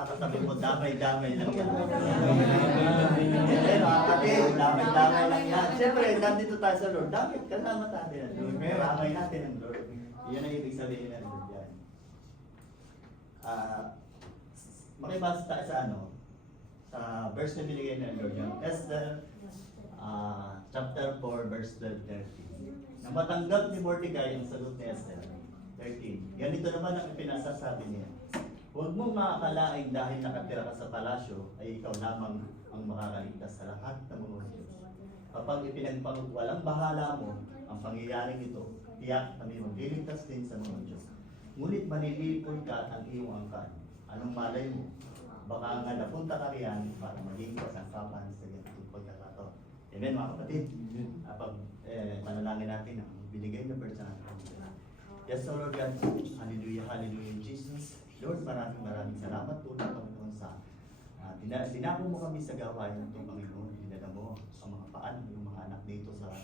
Sabi mo, damay-damay lang yan. Pero kapatid, damay-damay lang yan. Siyempre, nandito tayo sa Lord. Dapat kasama tayo ng Lord. Damay natin ang Lord. Yan ang ibig sabihin ng Lord yan. Makibasa tayo sa sa verse na binigay ng Lord yan. Esther, chapter 4, verse 12-13. Na matanggap ni Mordecai ang sagot ni Esther. 13. Ganito naman ang pinasasabi niya. Huwag mong makakalaing dahil nakatira ka sa palasyo ay ikaw lamang ang makakaligtas sa lahat ng mga Diyos. Kapag ipinagpagwalang bahala mo ang pangyayaring ito, tiyak kami magliligtas din sa mga Diyos. Ngunit manilipon ka at ang iyong angkan. Anong malay mo? Baka nga napunta ka riyan para maging kasangkapan sa ganitong pagkakataon. Amen mga kapatid? Panalangin natin ang binigay na verse na Yes, O Lord God. Hallelujah, hallelujah, Jesus. Lord, maraming salamat po na Panginoon sa dinako mo kami sa gawain ng itong Panginoon. Dinala mo ang mga paan ng mga anak dito sa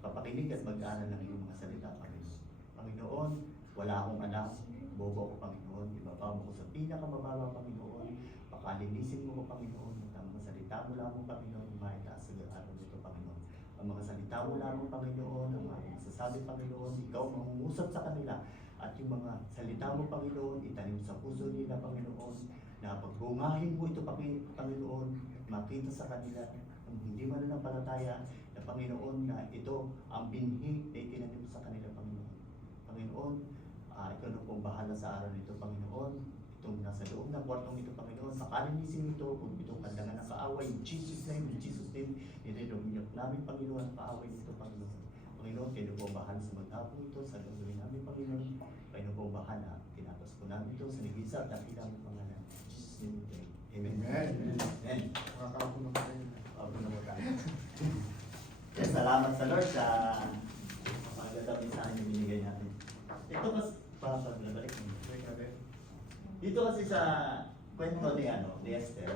kapakinig at mag-aaral ng iyong mga salita, Panginoon. Panginoon, wala akong anak, bobo ako, Panginoon. Ibaba mo ko sa pinakamababa, Panginoon. Pakalinisin mo ko, Panginoon. At ang mga salita mo lamang, Panginoon, maitaas sa araw nito, Panginoon. Ang mga salita mo lamang, Panginoon, ang mga masasabi, Panginoon, ikaw mangungusap sa kanila. At yung mga salita mo, Panginoon, itanim sa puso nila, Panginoon, na pagbungahin mo ito, Panginoon, at makita sa kanila ang hindi mananampalataya na Panginoon na ito ang binhi na itinanim sa kanila, Panginoon. Panginoon, ikaw na pong bahala sa araw nito, Panginoon. Itong nasa loob ng kwartong ito, Panginoon, pakalinisin ito kung itong kandangan ng kaaway. In Jesus' name, nililumiyok namin, Panginoon, ang kaaway nito, Panginoon. Panginoon, kayo po bahala sa magtapong ito, sa gagawin namin, Panginoon. Kayo po bahala. Tinatas po namin ito sa nagisa at nakilang pangalan. In Jesus' name, Amen. Amen. Amen. Makakapo na po tayo. Ako na po tayo. Yes, salamat sa Lord sa magandang mensahe na binigay natin. Ito kasi, papagbalik mo. Dito kasi sa kwento ni Esther,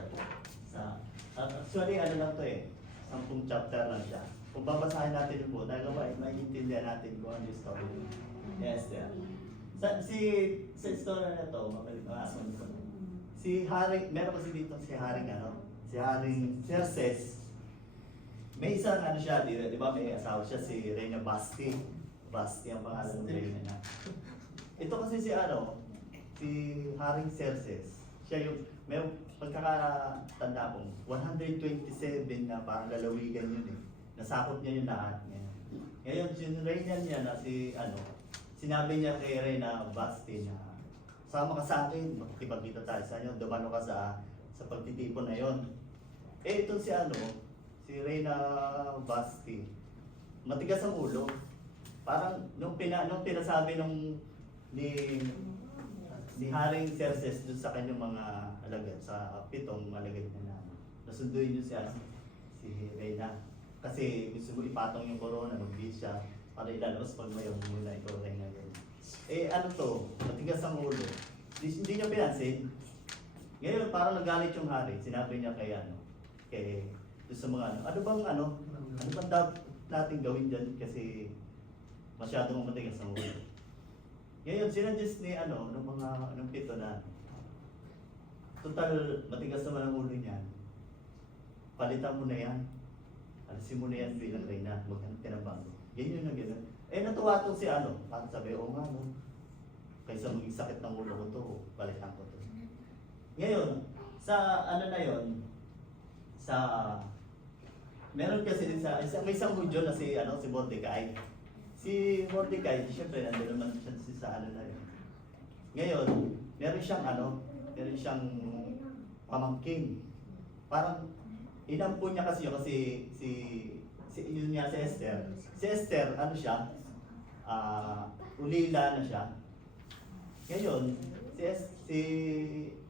actually lang to 10 chapter lang siya. Kung babasahin natin yung po, talaga maiintindihan natin kung ano yung story ni Esther. Sa story na to, si Haring, meron kasi dito si Haring Xerxes. May isang siya, di ba may asawa siya, si Reyna Basti. Basti ang pangalan ng Reyna niya. Ito kasi si Haring Xerxes. Siya yung, may pagkakatanda kong 127 na parang lalawigan yun Nasakop niya yung lahat niya. Ngayon, sinuraynan niya na sinabi niya kay Reyna Basti na sama ka sa akin, makikipagkita tayo sa inyo, dumano ka sa pagtitipon na yon. Ito si Reyna Basti, matigas ang ulo. Parang nung pinasabi ni Haring Xerxes dun sa kanyang mga alagad, sa 7 alagad na nasunduin niyo si Reyna. Kasi gusto mo ipatong yung corona, mag-beat siya, para ilalabas pag mayroon muna ito rin ngayon. Matigas ang ulo. Hindi niya pinansin. Ngayon, parang nagalit yung hari. Sinabi niya kay doon sa mga ano bang dapat natin gawin dyan kasi masyadong matigas ang ulo. Ngayon, sinadjust ni nung 7 na, total, matigas naman ang ulo niyan. Palitan mo na yan. Alisin mo na yan bilang Reyna, maghanap ka ng bago. Ganyan na gano'n. Natuwa itong parang sabi, kaysa maging sakit ng ulo ko to, palitan ko to. Ngayon, meron kasi din may isang Hudyo na si Mordecai. Si Mordecai, siyempre, nandun naman siya sa Ngayon, meron siyang pamangkin. Parang, inampun niya kasi si Esther. Si Esther, ulila na siya. Ngayon, si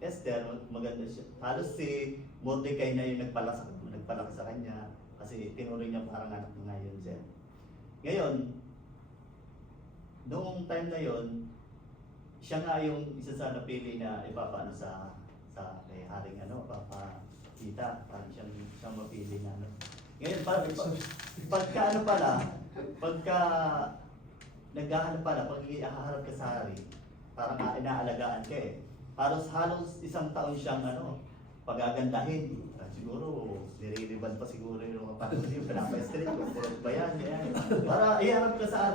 Esther, maganda siya. Halos si Mordecai na yung nagpalaki sa kanya kasi tinuring niya parang anak na ngayon siya. Ngayon, noong time na yon, siya nga yung isa sa napili na ipapaano sa kay Haring papakita, parang siyang mapili na Ngayon, pagka naghahanap pala, pag ihaharap ka sa hari, parang inaalagaan ka halos isang taon siyang pagagandahin. Siguro, nire-reband pa siguro yung mga panahon yung pinapa-street ko, purot ba yan, ganyan. Para iharap ka sa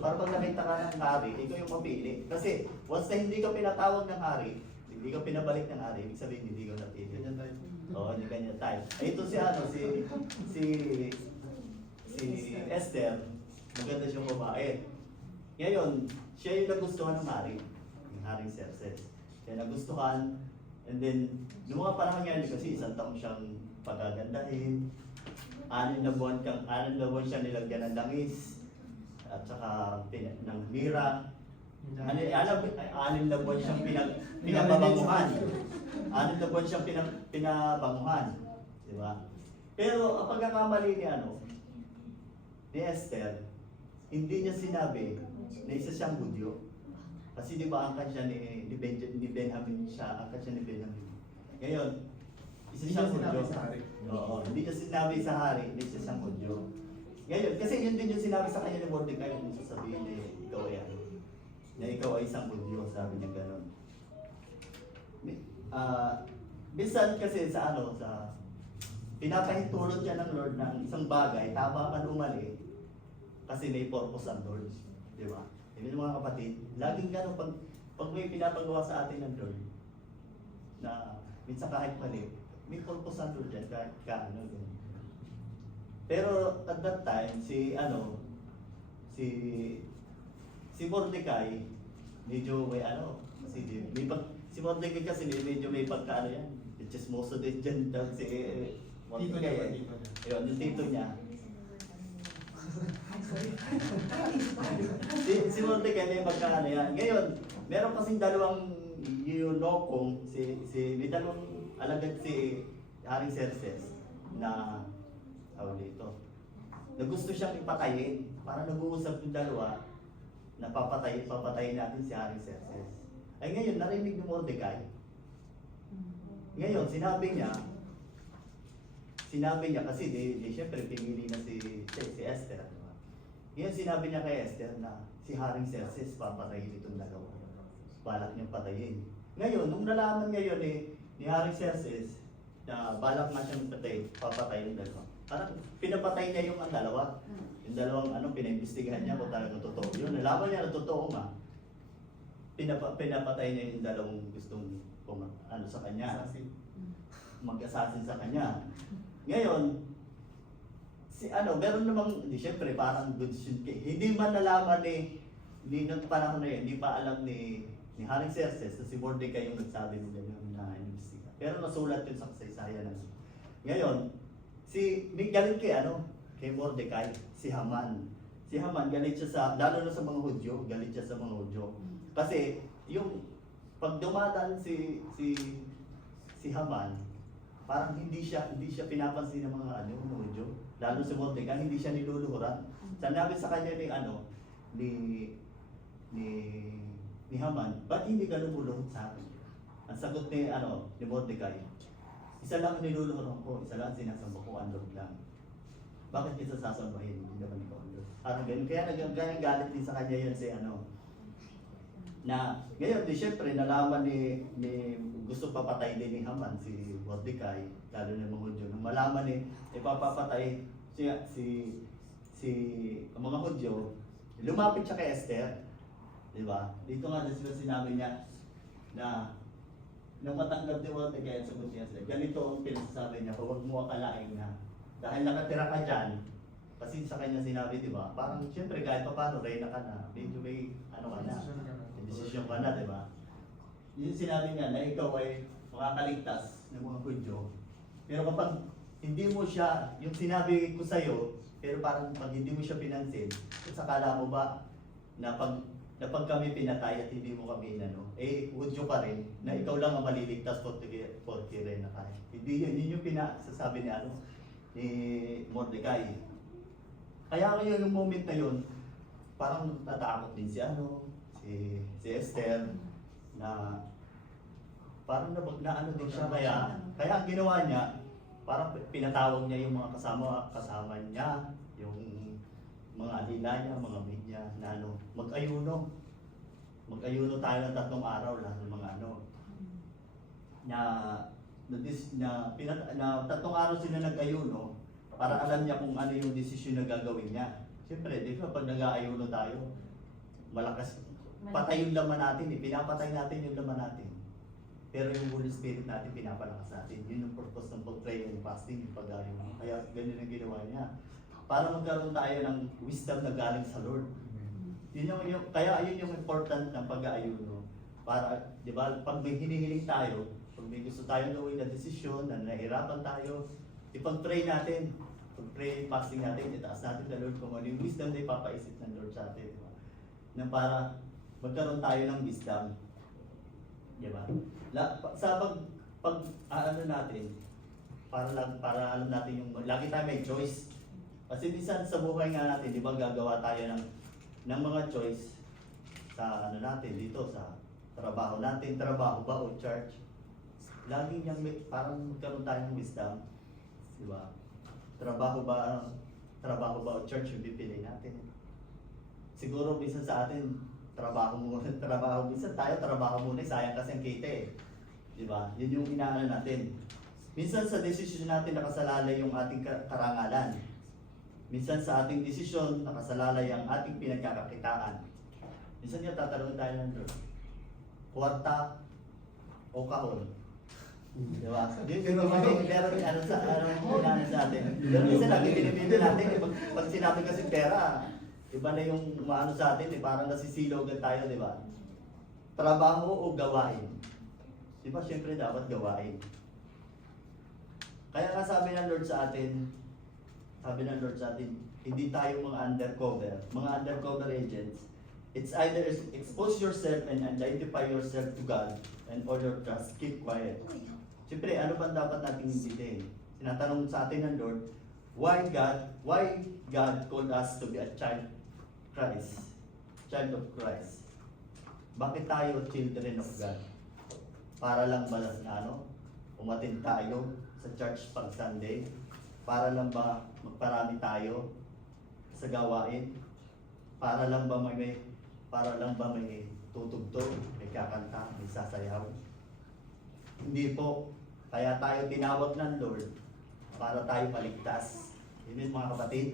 para pag nakita ka ng hari, ikaw yung mapili. Kasi once na hindi ka pinatawag ng hari, hindi ka pinabalik ng hari, ibig sabihin hindi ka napili. Ganyan tayo. Oo, hindi kanya tayo. Ito si Esther, maganda siyang babae. Ngayon, siya yung nagustuhan ng hari, yung Haring Xerxes. Kaya nagustuhan, and then, yung mga panahon niya, kasi isang taong siyang pagagandahin, 6 na buwan siya nilagyan ng langis, at saka ng mira. 6 na buwan siyang pinababanguhan. 6 na buwan siyang pinabanguhan. Di ba? Pero ang pagkakamali ni Esther, hindi niya sinabi na isa siyang Hudyo. Kasi di ba angkat siya ni Benjamin siya, angkat siya ni Benjamin. Ngayon, isa siyang Hudyo. Oo, hindi niya sinabi sa hari, hindi siya siyang Hudyo. Ngayon, kasi yun din yung sinabi sa kanya ni Mordecai, yung sasabihin niya, ikaw ay isang Hudyo, sabi niya gano'n. Bisan kasi sa pinapahintulot niya ng Lord ng isang bagay, tama man o mali, kasi may purpose ang Lord. Di ba? Yung mga kapatid, laging gano'n pag may pinapagawa sa atin ng Lord, na minsan kahit mali, may purpose ang Lord yan, kahit gano'n. Pero at that time, si Mordecai, medyo may si Mordecai kasi medyo may pagkaano yan. Chismoso din dyan si Mordecai. Yun, yung tito niya. si Mordecai may pagkaano yan. Ngayon, meron kasing dalawang yunokong, may dalawang alagad si Haring Xerxes na dito. Na gusto siyang ipatayin. Para nag-uusap yung dalawa na papatayin natin si Haring Xerxes. Ay ngayon, narinig ni Mordecai. Ngayon, sinabi niya kasi siyempre pinili na si Esther. Diba? Ngayon, sinabi niya kay Esther na si Haring Xerxes papatayin itong dalawa. Balak niyang patayin. Ngayon, nung nalaman ngayon ni Haring Xerxes na balak nga siyang papatayin yung dalawa. Parang pinapatay niya yung dalawa. Yung dalawang pinaimbestigahan niya kung talagang totoo yun. Nalaman niya na totoo nga. Pinapatay niya yung dalawang gustong sa kanya. Mag-assassin sa kanya. Ngayon, meron namang, siyempre parang good shit. Hindi man nalaman ni nung panahon na yun, hindi pa alam ni Haring Xerxes na si Mordecai yung nagsabi mo gano'n na investiga. Pero nasulat yun sa kasaysayan. Ngayon, may galit kay Mordecai, si Haman. Si Haman, galit siya lalo na sa mga Hudyo, galit siya sa mga Hudyo. Kasi, pag dumadaan si Haman, parang hindi siya pinapansin ng mga Hudyo. Lalo si Mordecai, hindi siya niluluhuran. Sanabi sa kanya ni Haman, ba't hindi ka lumuluhod sa akin? Ang sagot ni Mordecai, isa lang niluluhuran ko, isa lang sinasamba ko, ang Lord lang. Bakit kita sasambahin? Hindi naman ikaw ang Lord. Parang ganun. Kaya nagagaling galit din sa kanya yun na ngayon, siyempre, nalaman ni gusto papatay din ni Haman, si Mordecai, lalo na mga Hudyo. Nung malaman ipapapatay ang mga Hudyo, lumapit siya kay Esther. Diba? Dito nga sila sinabi niya na nung matanggap ni Mordecai ang sagot niya sila, ganito ang pinasasabi niya, huwag mo akalain na dahil nakatira ka dyan, kasi sa kanya sinabi, di ba? Parang siyempre kahit pa paano, reyna ka na, medyo may desisyon ka na, di ba? Yung sinabi niya na ikaw ay makakaligtas ng mga Hudyo. Pero kapag hindi mo siya, yung sinabi ko sa'yo, pero parang pag hindi mo siya pinansin, sakala mo ba na pag kami pinatay at hindi mo kami Hudyo pa rin, na ikaw lang ang maliligtas porque reyna ka. Hindi yun yung pinasasabi ni Mordecai. Kaya ngayon yung moment na yun, parang natatakot din si Esther na parang din siya. Kaya ang ginawa niya, parang pinatawag niya yung mga kasama niya, yung mga alila niya, mga maid niya, na mag-ayuno tayo ng 3 araw lahat ng mga na tatlong araw sila nag-ayuno para alam niya kung ano yung desisyon na gagawin niya. Siyempre, di ba pag nag-aayuno tayo, malakas, patay yung laman natin, pinapatay natin yung laman natin. Pero yung Holy Spirit natin pinapalakas natin. Yun yung purpose ng pag-pray and fasting, yung pag-ayuno. Kaya ganun ang ginawa niya. Para magkaroon tayo ng wisdom na galing sa Lord. Kaya yun yung important ng pag-aayuno. Para, di ba, pag may hinihiling tayo, pag may gusto tayong gawin na desisyon, na nahihirapan tayo, ipag-pray natin. Pag-pray, fasting natin, itaas natin sa Lord kung ano yung wisdom na ipapaisip ng Lord sa atin. Diba? Na para magkaroon tayo ng wisdom. Di ba? Sa ano natin, para alam natin yung, lagi tayo may choice. Kasi minsan sa buhay nga natin, di ba, gagawa tayo ng mga choice sa ano natin, dito sa trabaho natin, trabaho ba o church. Lagi niyang parang magkaroon tayo ng wisdom. Di ba? Trabaho ba o church yung pipili natin. Siguro minsan sa atin, trabaho minsan tayo trabaho muna, sayang kasi ang kita eh. Di ba? Yun yung inaano natin. Minsan sa desisyon natin nakasalalay yung ating karangalan. Minsan sa ating desisyon nakasalalay ang ating pinagkakakitaan. Minsan yung tatanungin tayo ng Lord, kwarta o kahon? Di ba? Pero ano sa atin. Pero minsan lagi pinipili natin, pag sinabi kasi pera, iba na yung maano sa atin, parang nasisilogan tayo, di ba? Trabaho o gawain? Di ba, syempre dapat gawain. Kaya nga sabi ng Lord sa atin, hindi tayo mga undercover agents. It's either expose yourself and identify yourself to God and all your trust, keep quiet. Siyempre, ano ba dapat nating intindihin? Tinatanong sa atin ng Lord, why God called us to be a child of Christ? Bakit tayo children of God? Para lang ba umatin tayo sa church pag Sunday? Para lang ba magparami tayo sa gawain? Para lang ba may tutugtog, may kakanta, may sasayaw? Hindi po. Kaya tayo tinawag ng Lord para tayo maligtas. Yun mga kapatid.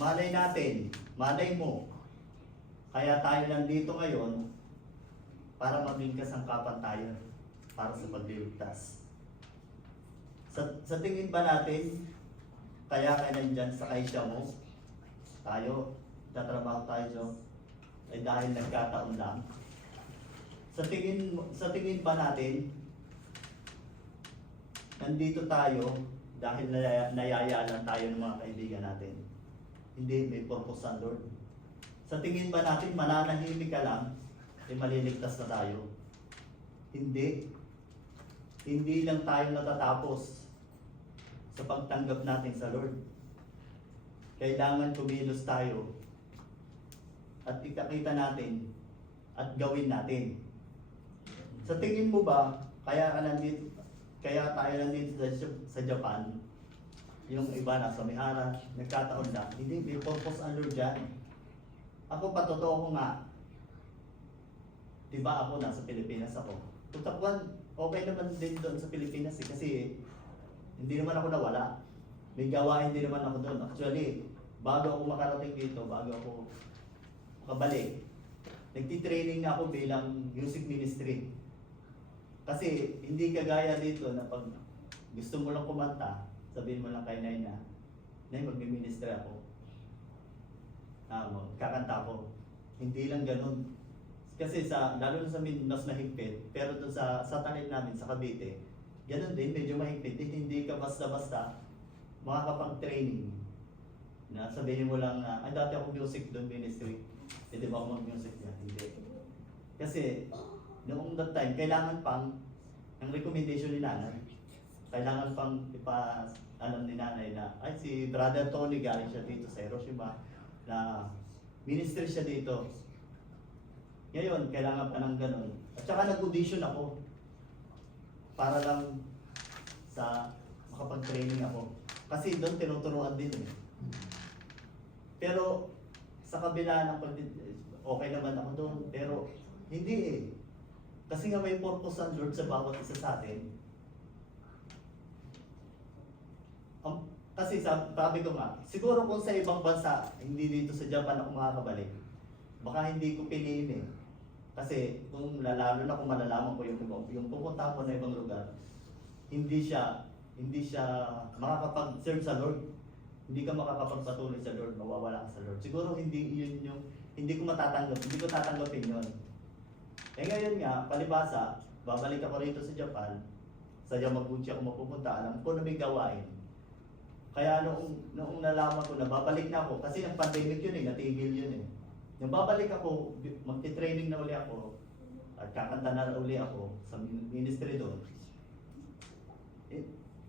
Malay natin, malay mo, kaya tayo nandito ngayon para maging kasangkapan tayo para sa pagliligtas. Sa tingin ba natin, kaya nandyan sa kaisya mo, tayo, tatrabaho tayo ay dahil nagkataon lang? Sa tingin ba natin, nandito tayo dahil nayayalan tayo ng mga kaibigan natin? Hindi, may purpose ang Lord. Sa tingin ba natin, mananahimik ka lang, ay maliligtas na tayo? Hindi. Hindi lang tayo natatapos sa pagtanggap natin sa Lord. Kailangan kumilos tayo at ikakita natin at gawin natin. Sa tingin mo ba, kaya tayo nandito sa Japan, yung iba nasa Mihara, nagkataon lang, hindi, may purpose ang Lord dyan. Ako patotoo ko nga, diba ako nasa Pilipinas ako. Tutakwan, okay naman din doon sa Pilipinas kasi hindi naman ako nawala. May gawain din naman ako doon. Actually, bago ako makarating dito, bago ako kabalik, nagtitraining na ako bilang music ministry. Kasi hindi kagaya dito na pag gusto mo lang kumanta, sabihin mo lang kay Nay na, Nay, magmi-ministry ako. Kakanta ko. Hindi lang ganun. Kasi lalo na sa mas mahigpit, pero doon sa talent namin, sa Cavite, ganun din, medyo mahigpit. Hindi ka basta-basta makakapag-training. Na sabihin mo lang na, ay dati ako music doon ministry. Hindi ba ako mag-music niya? Hindi. Kasi, noong that time, kailangan pang, ang recommendation ni nanay, kailangan pang alam ni nanay na, ay si Brother Tony galing siya dito sa Hiroshima, na ministry siya dito. Ngayon, kailangan pa ng ganun. At saka nag-audition ako para lang sa makapag-training ako. Kasi doon tinuturuan din eh. Pero sa kabila ng okay naman ako doon, pero hindi eh. Kasi nga may purpose ang Lord sa bawat isa sa atin. Kasi sabi ko nga, siguro kung sa ibang bansa, hindi dito sa Japan ako makakabalik, baka hindi ko piliin eh. Kasi kung lalo na kung malalaman ko yung pupunta ko na ibang lugar, hindi siya makakapag-serve sa Lord. Hindi ka makakapagpatuloy sa Lord, mawawala ka sa Lord. Siguro hindi ko tatanggapin yun. Eh ngayon nga, palibasa, babalik ako rito sa Japan, sa Yamaguchi ako mapupunta, alam ko na may gawain. Kaya noong nalaman ko na babalik na ako, kasi ng pandemic yun natigil yun eh. Nung babalik ako, magti-training na uli ako, at kakanta na uli ako sa ministry doon.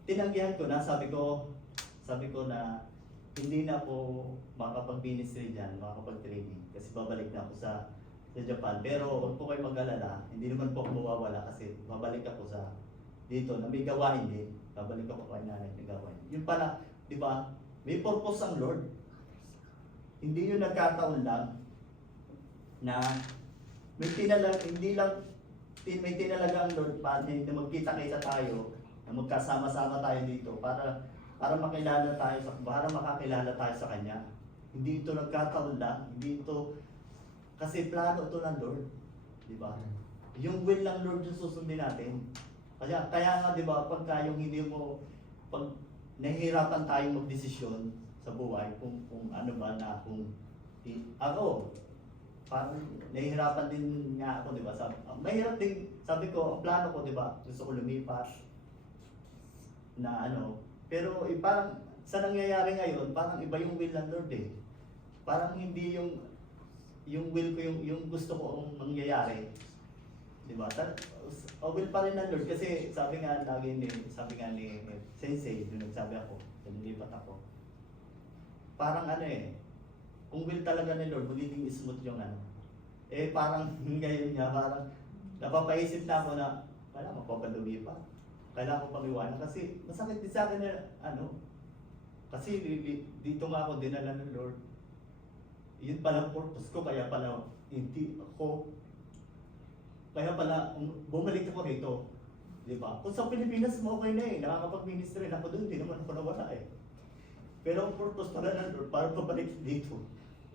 Tinanggihan ko na, sabi ko na hindi na ako makakapag-ministry dyan, makakapag-training, kasi babalik na ako sa Japan. Pero huwag po kayo mag-alala, hindi naman po ako mawawala kasi babalik ako sa dito na may gawain din. Babalik ako kay nanay na gawain. Yun pala, di ba? May purpose ang Lord. Hindi yun nagkataon lang na may tinalaga ang Lord pa na magkita-kita tayo, na magkasama-sama tayo dito para makakilala tayo sa Kanya. Hindi ito nagkataon lang, hindi ito kasi plano ito ng Lord, di ba? Yung will ng Lord yung susundin natin. Kaya nga di ba, pagka yung pag nahihirapan tayong magdesisyon sa buhay, kung ano ba na, ako, parang nahihirapan din nga ako, di ba? Mahirap din, sabi ko, ang plano ko, di ba? Gusto ko lumipat na pero parang sa nangyayari ngayon, parang iba yung will ng Lord eh. Parang hindi yung will ko, yung gusto ko ang mangyayari. Di ba? Will pa rin ng Lord kasi sabi nga ni Sensei, yung nagsabi ako, nilipat ako. Parang kung will talaga ni Lord, magiging smooth yung parang ngayon nga, parang napapaisip na ako na, wala, magpapadumi pa. Kailangan ko pang iwanan kasi masakit din sa akin na kasi dito nga ako dinala ng Lord. Yun pala purpose ko, kaya pala bumalik ako rito. Di ba? Kung sa Pilipinas mo okay na nakakapag-ministry na ako doon, hindi naman ako nawala eh. Pero ang purpose pala ng Lord, para pabalik dito.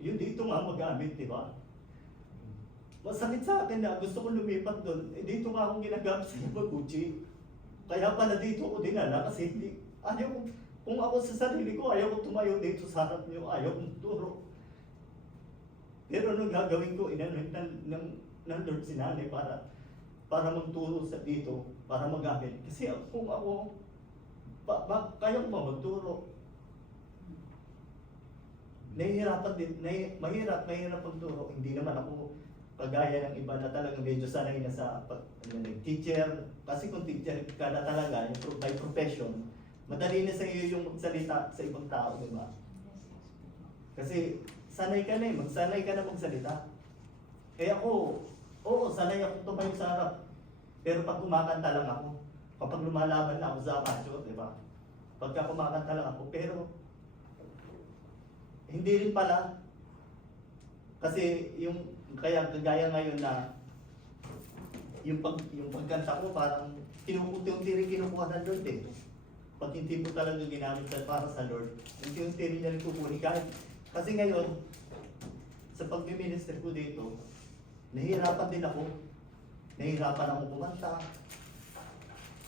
Yun dito nga magamit, di ba? Masakit sa akin na gusto ko lumipat doon, dito nga akong ginagamit sa Yamaguchi. Kaya pala dito ako dinala kasi kung ako sa sarili ko, ayaw ko tumayo dito sa harap niyo, ayaw kong turo. Pero anong gagawin ko, inanong ng Lord si nanay para magturo sa dito, para magamit. Kasi kung ako, kaya ko ba magturo? Mahirap magturo. Hindi naman ako kagaya ng iba na talagang medyo sanay na sa teacher. Kasi kung teacher ka na talaga, by profession, madali na sa iyo yung magsalita sa ibang tao, di ba? Kasi sanay ka na magsalita. Kaya sanay ako tumayo sa harap. Pero pag kumakanta lang ako, kapag lumalaban na ako sa amateur, di ba? Pagka kumakanta lang ako, pero hindi rin pala. Kasi kaya kagaya ngayon na yung pagkanta ko parang unti-unti rin kinukuha ng Lord eh. Pag hindi mo talaga ginamit para sa Lord, unti-unti rin niya rin kukunin kahit. Kasi ngayon, sa pag-minister ko dito, nahihirapan din ako. Nahihirapan ako kumanta.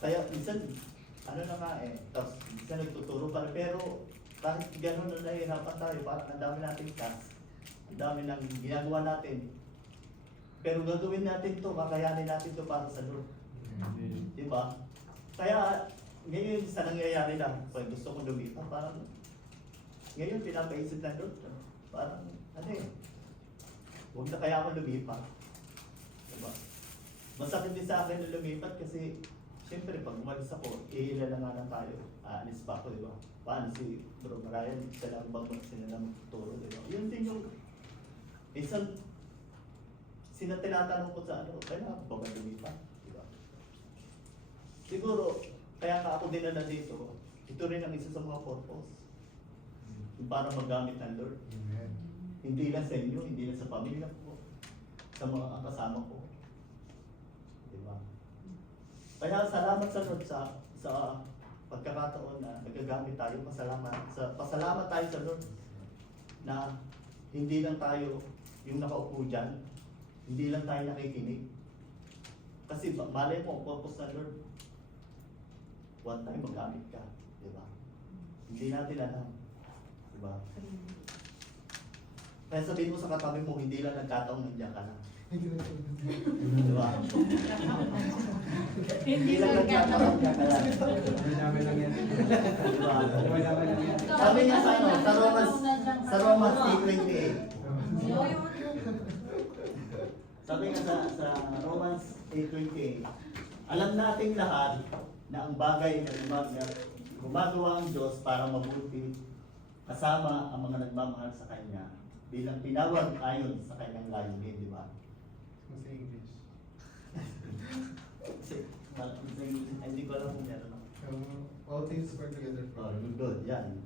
Kaya minsan, tapos minsan nagtuturo pa rin. Pero kahit gano'n na nahihirapan tayo, parang ang dami nating task. Ang dami nang ginagawa natin. Pero gagawin natin to, kakayanin natin to para sa Lord. Diba? Kaya ngayon sa nangyayari lang, pag gusto kong lumipat, parang ngayon pinapaisip na Lord, parang huwag na kaya ako lumipat. Diba? Masakit din sa akin na lumipat kasi siyempre pag umalis ako, ihila na nga tayo. Aalis pa ako, diba? Paano si Bro Brian, siya lang bang magturo, diba? Yun din yung minsan tinatanong ko sa kailangan ko ba lumipat? Diba? Siguro, kaya nga ako dinala dito, ito rin ang isa sa mga purpose. Para magamit ng Lord. Amen. Hindi lang sa inyo, hindi lang sa pamilya ko, sa mga kasama ko. Di ba? Kaya salamat sa Lord sa pagkakataon na nagagamit tayo, pasalamat tayo sa Lord na hindi lang tayo yung nakaupo dyan, hindi lang tayo nakikinig. Kasi malay mo, purpose ng Lord, one time magamit ka, di ba? Hindi natin alam, di ba? Kaya sabihin mo sa katabi mo, hindi lang nagkataon nandiyan ka na. Di ba? Hindi lang nagkataon nandiyan ka na. Di ba? Sabi niya sa ano, sa Romans 8:28. Sabi nga sa Romans 8:28, alam nating lahat na ang bagay na gumagawa ang Diyos para mabuti kasama ang mga nagmamahal sa Kanya bilang tinawag ayon sa Kanyang layunin, di ba? Sa English. Hindi ko alam kung meron ako. All things work together Oh, for good, yan.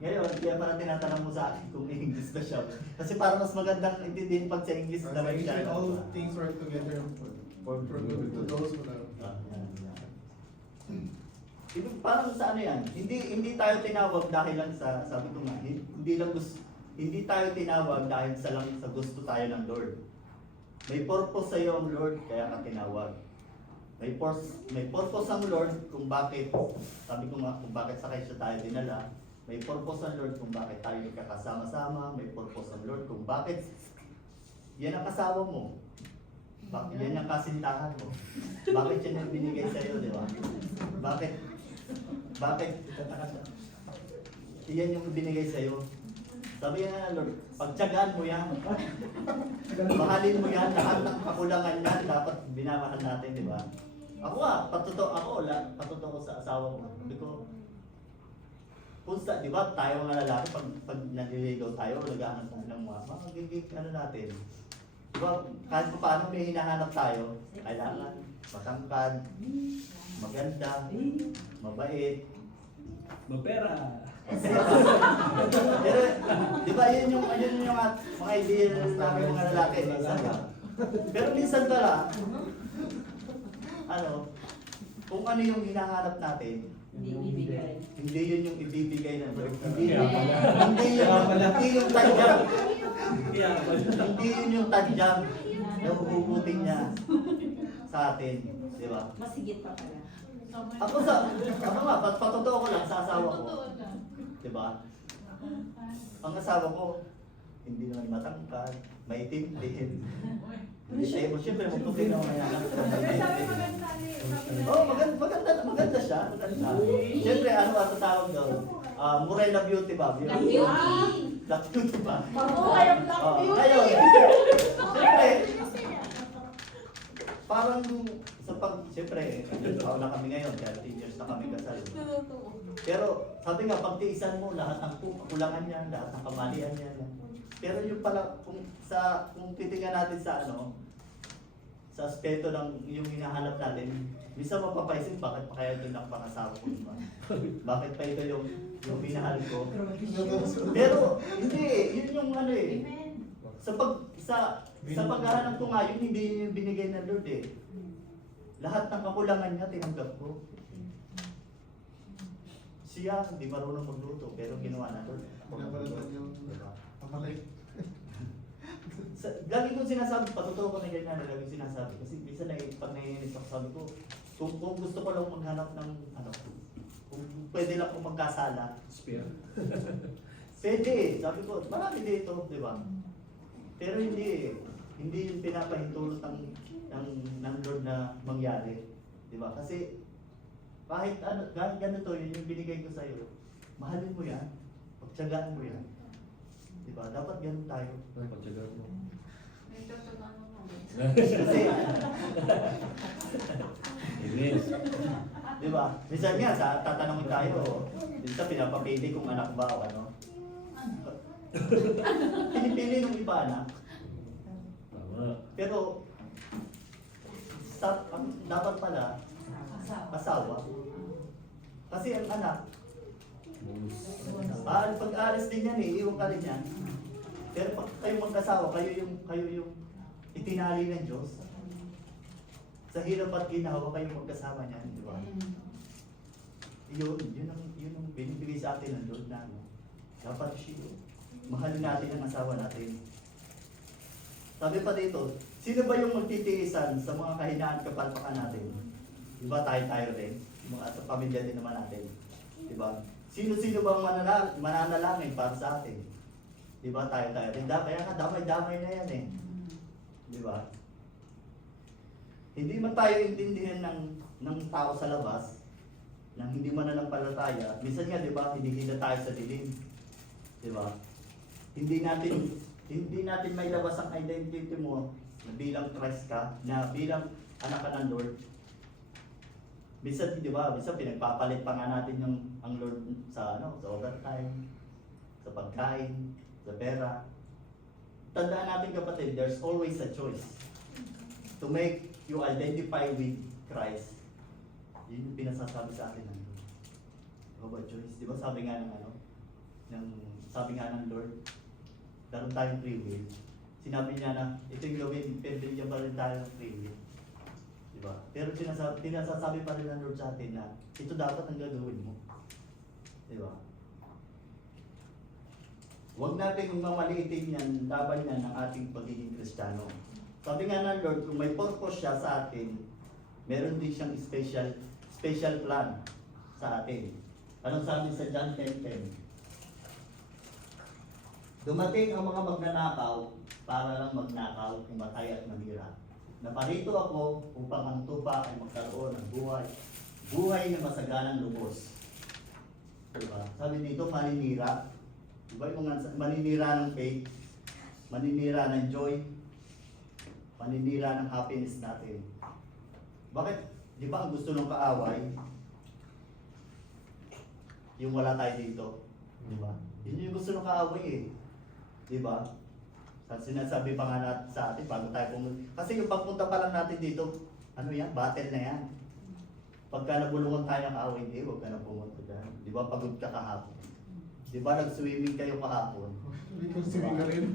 Ngayon, kaya parang tinatanong mo sa akin kung English na siya. Kasi para mas magandang intindihin pag sa English Sa naman English, siya. all things work together for good to those who love. Yan. Parang sa ano yan, hindi tayo tinawag dahil lang sa, sabi ko nga, hindi tayo tinawag dahil lang sa gusto tayo ng Lord. May purpose sa iyo ang Lord, kaya ka tinawag. May purpose ang Lord kung bakit, sabi ko nga, kung bakit sakay siya tayo dinala. May purpose ang Lord kung bakit tayo nagkakasama-sama. May purpose ang Lord kung bakit yan ang kasawa mo. Bakit yan ang kasintahan mo. Bakit yan ang binigay sa iyo, di ba? Bakit? Yan yung binigay sa iyo. Sabi nga ng Lord, pagtiyagaan mo yan. Mahalin mo yan. Lahat ng kakulangan yan, dapat binamahal natin, di ba? Ako patuto ko sa asawa ko. Sabi ko, di ba, tayo mga lalaki, pag naliligaw tayo, naghahanap tayo ng mga natin. Di ba, kahit pa paano may hinahanap tayo, kailangan matangkad, maganda, mabait, Mapera. Pero, di ba, yun yung mga ideal namin mga lalaki, minsan ba? Pero minsan pala, kung ano yung hinahanap natin, hindi yun yung ibibigay ng Lord. Hindi yung tadyang. Hindi yun yung tadyang na huhugutin niya sa atin. Di ba? Masigit pa pala. Ako nga, patotoo ko lang sa asawa ko. Di ba? Ang asawa ko, hindi naman matangkad, maitim din. Hindi siya, siyempre magputi na kaya. Oo, maganda siya. Maganda. Siyempre, ano ang tatawag doon? Morena beauty ba? Black beauty. Black beauty ba? Oo, kayong black beauty. Ngayon, siyempre, parang siyempre, na kami ngayon, 13 years na kami kasal. Pero, sabi nga, pagtiisan mo, lahat ng kakulangan niya, lahat ng kamalian niya. Pero yung pala, kung titingnan natin sa sa aspeto ng yung hinahanap natin, minsan mapapaisip, bakit pa kaya ito nakapangasawa ko, diba? Bakit pa ito yung minahal ko? Pero, hindi, yun yung sa paghahanap ko nga, yun hindi yung binigay ng Lord eh. Lahat ng kakulangan niya, tinanggap ko. Siya, hindi marunong magluto, pero ginawa na Lord. Pinapalatan yung pamalay. Lagi kong sinasabi, patotoo ko na ganyan, lagi kong sinasabi. Kasi minsan pag naiinis ako, sabi ko, kung gusto ko lang maghanap ng, kung pwede lang akong magkasala. Spear. Pwede, sabi ko, marami dito, di ba? Pero hindi yung pinapahintulot ng Lord na mangyari. Di ba? Kasi, kahit ganito, yun yung binigay ko sa'yo, mahalin mo yan, pagtsagaan mo yan. Di ba? Dapat ganun tayo. Pagtsagaan mo. Kasi, English. di ba? Minsan nga, tatanungin tayo, minsan pinapapili kung anak ba o ano. Pinipili ng iba anak. Tama. Pero, dapat pala, asawa. Kasi ang anak, pag-aalis din yan eh, iwan ka rin yan. Pero pag kayo magkasawa, kayo yung itinali ng Diyos. Sa hirap at ginawa kayo magkasama niyan, di ba? Yun ang binibigay sa atin ng Lord na ano. Dapat siya, mahalin natin ang asawa natin. Sabi pa dito, sino ba yung magtitiisan sa mga kahinaan kapalpakan natin? Di ba tayo rin? Mga sa pamilya din naman natin. Di ba? Sino-sino bang mananalangin para sa atin? Di ba tayo rin? Kaya nga damay-damay na yan eh. Di ba? Hindi man tayo intindihan ng tao sa labas, nang hindi mananampalataya. Minsan nga, di ba, hinihila tayo sa dilim. Di ba? Hindi natin may labas ang identity mo na bilang Christ ka, na bilang anak ka ng Lord. Minsan, di ba, minsan pinagpapalit pa nga natin ang Lord sa overtime, sa pagkain, sa pera. Tandaan natin kapatid, there's always a choice to make you identify with Christ. Yun yung pinasasabi sa atin ng Lord. About choice. Di ba sabi nga sabi nga ng Lord, daroon tayong free will. Sinabi niya na ito yung gawin, pero bigyan pa rin tayo ng free will. Di ba? Pero pinasasabi pa rin ng Lord sa atin na ito dapat ang gagawin mo. Di ba? Huwag natin mamaliitin yan, laban yan ng ating pagiging Kristiyano. Sabi nga ng Lord, kung may purpose siya sa atin, meron din siyang special plan sa atin. Anong sabi sa John 10:10? Dumating ang mga magnanakaw para lang magnakaw, pumatay at manira. Naparito ako upang ang tupa ay magkaroon ng buhay na masaganang lubos. Diba? Sabi dito, maninira. Diba yung maninira ng faith, maninira ng joy, maninira ng happiness natin. Bakit? Di ba ang gusto ng kaaway? Yung wala tayo dito. Di ba? Yun yung gusto ng kaaway eh. Di ba? Sinasabi pa nga natin sa atin bago tayo pumunta. Kasi yung pagpunta pa lang natin dito, ano yan? Battle na yan. Pagka nabulungan tayo ng kaaway, huwag ka na pumunta dyan. Di ba? Pagod ka kahapon. Di ba? Nag-swimming kayo kahapon. Swimming ka rin.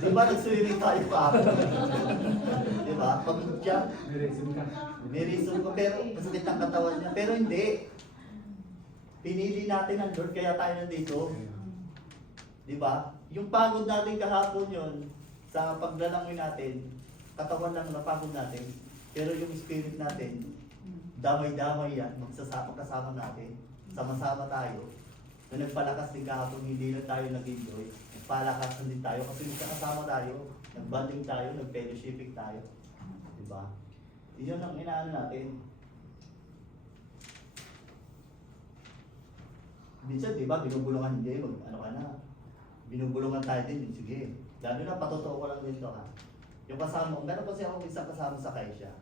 Di ba? Nag-swimming tayo kahapon. Di ba? Pagod siya. May reason ko, pero masakit ang katawan niya. Pero hindi. Pinili natin ang Lord, kaya tayo nandito. Di ba? Yung pagod natin kahapon yon sa paglalangin natin, katawan lang napagod natin. Pero yung spirit natin, damay-damay yan, kasama natin. Sama-sama tayo. Na nagpalakas din kahapon, hindi lang tayo nag-enjoy. Nagpalakasan din tayo kasi kasama tayo. Nag-bonding tayo, nag-fellowshipping tayo. Di ba? Yun ang inaano natin. Minsan, di ba, binubulungan hindi, ano ka na. Binubulungan tayo din, sige. Lalo na, patotoo ko lang dito ha. Yung kasama, meron kasi ako isang kasama sa Kaisya.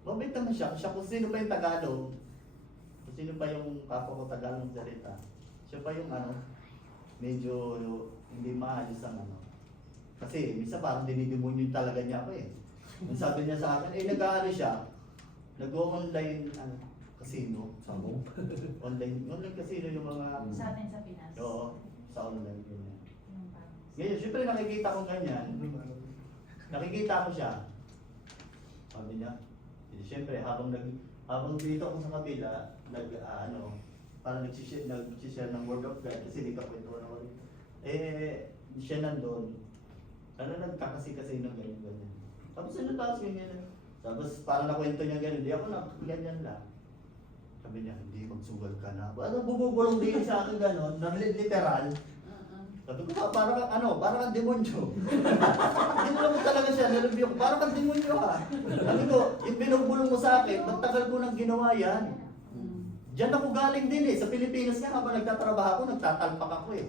Mabait naman siya kung sino pa yung Tagalog, kung sino pa yung kapwa ko Tagalog salita. Siya pa yung medyo hindi maayos ang Kasi minsan parang dinidemonyo talaga niya ako eh. Ang sabi niya sa akin, nag-aari siya, nag-online casino. Sabong. Online casino yung mga... Sa atin sa Pinas. Oo, sa online yun. Yung parang- Ngayon, syempre nakikita ko ganyan. Nakikita ko siya. Sabi niya, syempre habang dito ako sa kabila, parang nag-share ng word of God kasi di ka kwento na rin. Siya nandun. Nagkakasi-kasi ng ganyan. Tapos ano tapos ganyan. Tapos parang nakwento niya ganyan. Di ako ganyan lang. Sabi niya, hindi magsugal ka na. Ano bubulong din sa akin gano'n, literal. Sabi ko, parang kang demonyo. Tinulong mo talaga siya, nireview ko, parang kang demonyo ha. Sabi ko, yung binubulong mo sa akin, magtagal ko nang ginawa yan. Diyan ako galing din eh, sa Pilipinas nga habang nagtatrabaho ako, nagtatalpak ako eh.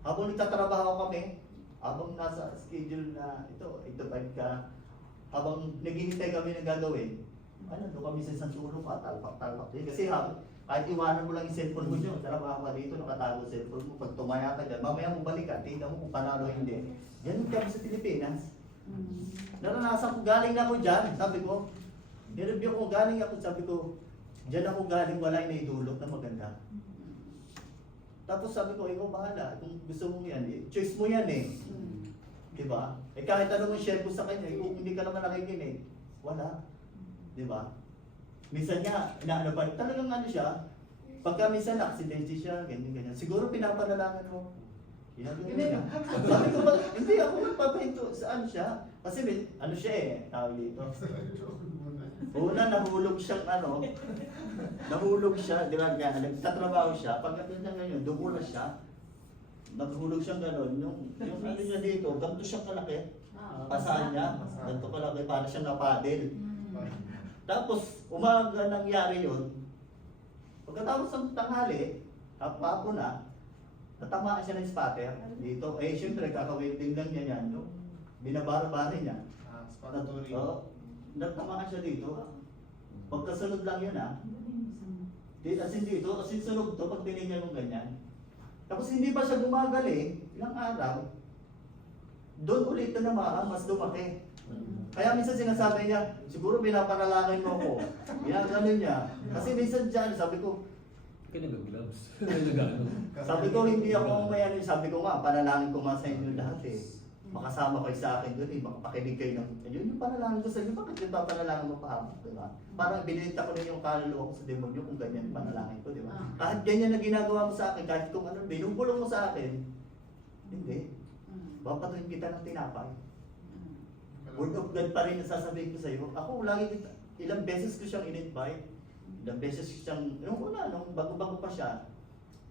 Habang nagtatrabaho kami, habang nasa schedule na ito 5 ka, habang naghihintay kami ng gagawin, doon kami sa isang sulong ka, talpak din. Kasi kahit iwanan mo lang yung cellphone mo dyan, trabaho ka dito, nakatago yung cellphone mo, pag tumaya ka dyan, mamaya mo balikan, tingnan mo kung panalo o hindi. Ganun kami sa Pilipinas. Naranasan ko, galing na ako dyan, sabi ko, nireview ko, galing ako, sabi ko, dyan ako galing, wala yung naidulot na maganda. Tapos sabi ko, ikaw bahala, kung gusto mo yan, choice mo yan eh. Diba? Kahit ano mong share ko sa kanya, kung hindi ka naman nakikinig, wala. Di ba? Minsan nga, inaano pa, talagang ano siya, pagka minsan aksidente siya, ganyan. Siguro pinapanalangin mo. Ginagawa niya. Sabi ko ba, hindi ako nagpapahinto sa ano siya. Kasi ano siya eh, tawag dito. Una, nahulog siyang nahulog siya, di ba, nagtatrabaho siya, pagdating niya ngayon, dumula siya, naghulog siyang gano'n, yung ano niya dito, ganito siyang kalaki, pasaan niya, ganito kalaki, para siyang napadel. Tapos, umaga nangyari yun, pagkatapos ng tanghali, hapon na, natamaan siya ng spatter dito. Eh, syempre, kakawaiting lang niya yan, no? Binabara-bara niya. Spatatory. Oo. Natamaan siya dito. Pagkasunod lang yun, ha? As in sunog to, pag tinignan mo ganyan. Tapos hindi pa siya gumagaling, ilang araw, doon ulit na naman, mas lumaki. Kaya minsan sinasabi niya, siguro pinapanalangin mo ko. Ginagano niya. Kasi minsan dyan, sabi ko, Kaya nag-gloves. Nag-ano. sabi ko hindi ako umayan, sabi ko nga, panalangin ko nga sa inyo lahat eh. Makasama kayo sa akin doon eh, makapakinig kayo ng, yun yung panalangin ko sa inyo, bakit yung papanalangin mo pa ako, di ba? Parang binilita ko na yung kaluluwa ko sa demonyo kung ganyan yung panalangin ko, di ba? Kahit ganyan na ginagawa mo sa akin, kahit kung ano, binubulong mo sa akin, hindi. Papatuhin kita ng tinapay. Word of God pa rin ang sasabihin ko sa iyo. Ako, ilang beses ko siyang in-invite. Ilang beses ko siyang, nung bago-bago pa siya,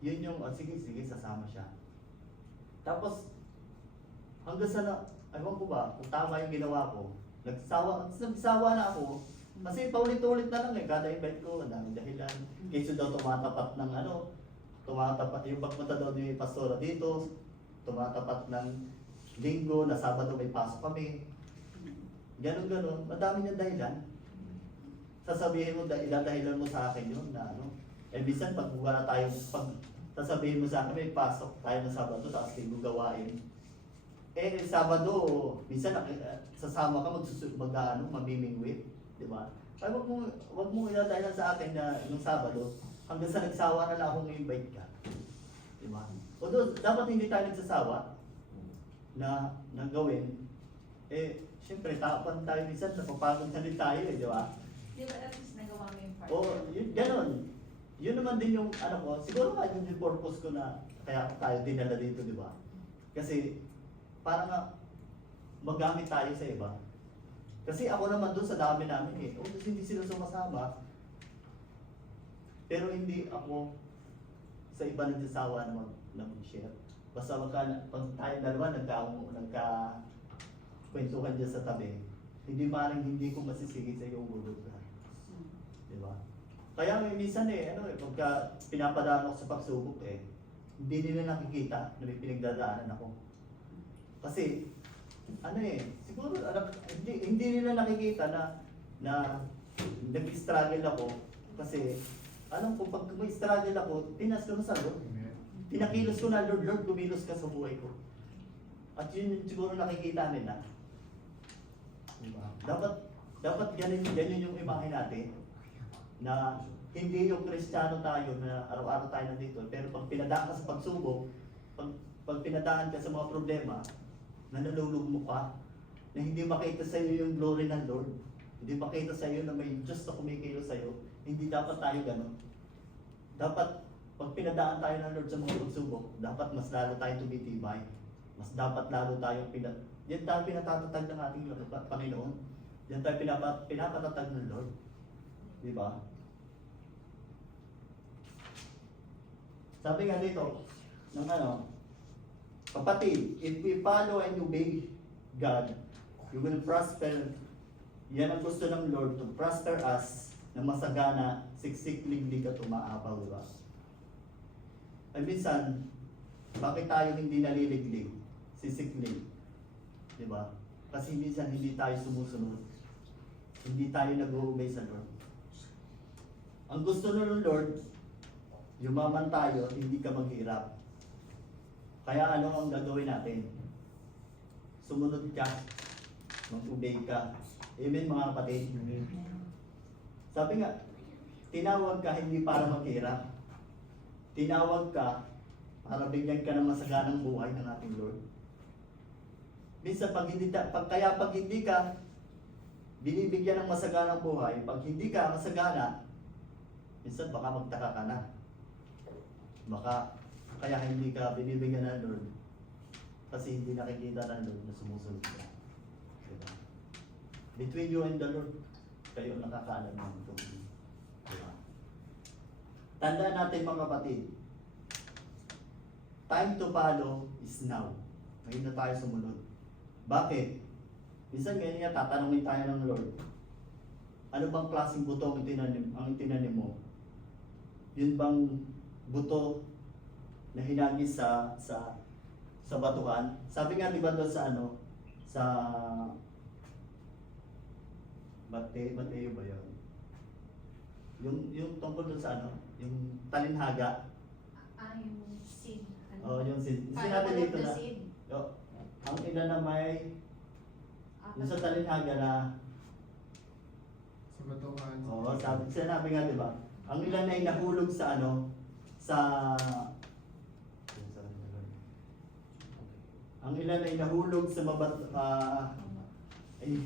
yun yung, sige, sasama siya. Tapos, hanggang sa ewan ko ba, kung tama yung ginawa ko, nagsawa na ako, kasi paulit-ulit na lang eh, kada invite ko, ang daming dahilan. Kaysa daw tumatapat ng tumatapat, yung pagpunta daw ni Pastora dito, tumatapat ng linggo, na Sabado may pasok kami. Ganon, madami niyang dahilan. Sasabihin mo, iladahilan mo sa akin yun na minsan pag wala tayong, sasabihin mo sa akin, may pasok tayo ng Sabado, tapos linggo gawain. Sabado, minsan sasama ka mamimingwit, di ba? Ay, wag mo iladahilan sa akin na yung Sabado, hanggang sa nagsawa na lang akong i-invite ka. Di ba? Although, dapat hindi tayo nagsasawa na gawin, siyempre, tapan tayo minsan, napapagod na rin tayo di ba? Di ba at least nagawa mo yung part? Ganon. Yun naman din yung, siguro nga yun yung purpose ko na, kaya tayo dinala dito, di ba? Kasi, para nga, magamit tayo sa iba. Kasi ako naman doon sa dami namin kasi hindi sila sumasama, pero hindi ako sa iba nagsasawa na mag-share. Basta pag tayo dalawa kwentuhan dyan sa tabi, hindi ko masisigi sa iyong ulog ka. Di ba? Kaya minsan pagka pinapadaan ako sa pagsubok hindi nila nakikita na may pinagdadaanan ako. Kasi, siguro, hindi nila nakikita na nag-struggle ako. Kasi, alam ko, pag may struggle ako, tinas ko na sa Lord. Pinakilos ko na, Lord, kumilos ka sa buhay ko. At yun siguro nakikita nila. Diba? Dapat ganyan yung imahe natin na hindi yung Kristiyano tayo na araw-araw tayo nandito, pero pag pinadaan ka sa pagsubok, pag pinadaan ka sa mga problema, na nalulugmo ka, na hindi makita sa iyo yung glory ng Lord, hindi makita sa iyo na may Diyos na kumikilos sa iyo, hindi dapat tayo ganun. Dapat pag pinadaan tayo ng Lord sa mga pagsubok, dapat mas lalo tayo tumitibay. Mas dapat lalo tayong yan tayo pinatatatag ng ating Panginoon. Yan tayo pinapatatag ng Lord. Di ba? Sabi nga dito, kapatid, if we follow and obey God, you will prosper. Yan ang gusto ng Lord, to prosper us na masagana, siksik, liglig at umaapaw, di ba? Ay minsan, bakit tayo hindi naliliglig? Sisiklig. Di ba? Kasi minsan hindi tayo sumusunod. Hindi tayo nag-obey sa Lord. Ang gusto ng Lord, yumaman tayo, hindi ka maghirap. Kaya ano ang gagawin natin? Sumunod ka, mag-obey ka. Amen mga kapatid. Sabi nga, tinawag ka hindi para maghirap. Tinawag ka para bigyan ka ng masaganang buhay ng ating Lord. Minsan pag hindi ka binibigyan ng masaganang buhay, pag hindi ka masagana, minsan baka magtaka ka na. Baka kaya hindi ka binibigyan ng Lord kasi hindi nakikita ng Lord na sumusunod ka. Diba? Between you and the Lord, kayo nakakaalam ng ito. Diba? Tandaan natin mga kapatid, time to follow is now. Ngayon na tayo sumunod. Bakit? Minsan ngayon nga tatanungin tayo ng Lord, ano bang klaseng buto ang itinanim mo? Yun bang buto na hinagis sa batuhan? Sabi nga di ba doon sa ano, sa Mateo ba yun? Yung tungkol doon sa ano, yung talinhaga. Yung seed. Oh, yung seed. Parable Sinabi dito of the na, seed. ang ina na may, yung sa talinhaga na, Sa batuhan. oo, sinabi nga di ba? Ang ilan ay nahulog sa ano, ang ilan ay nahulog sa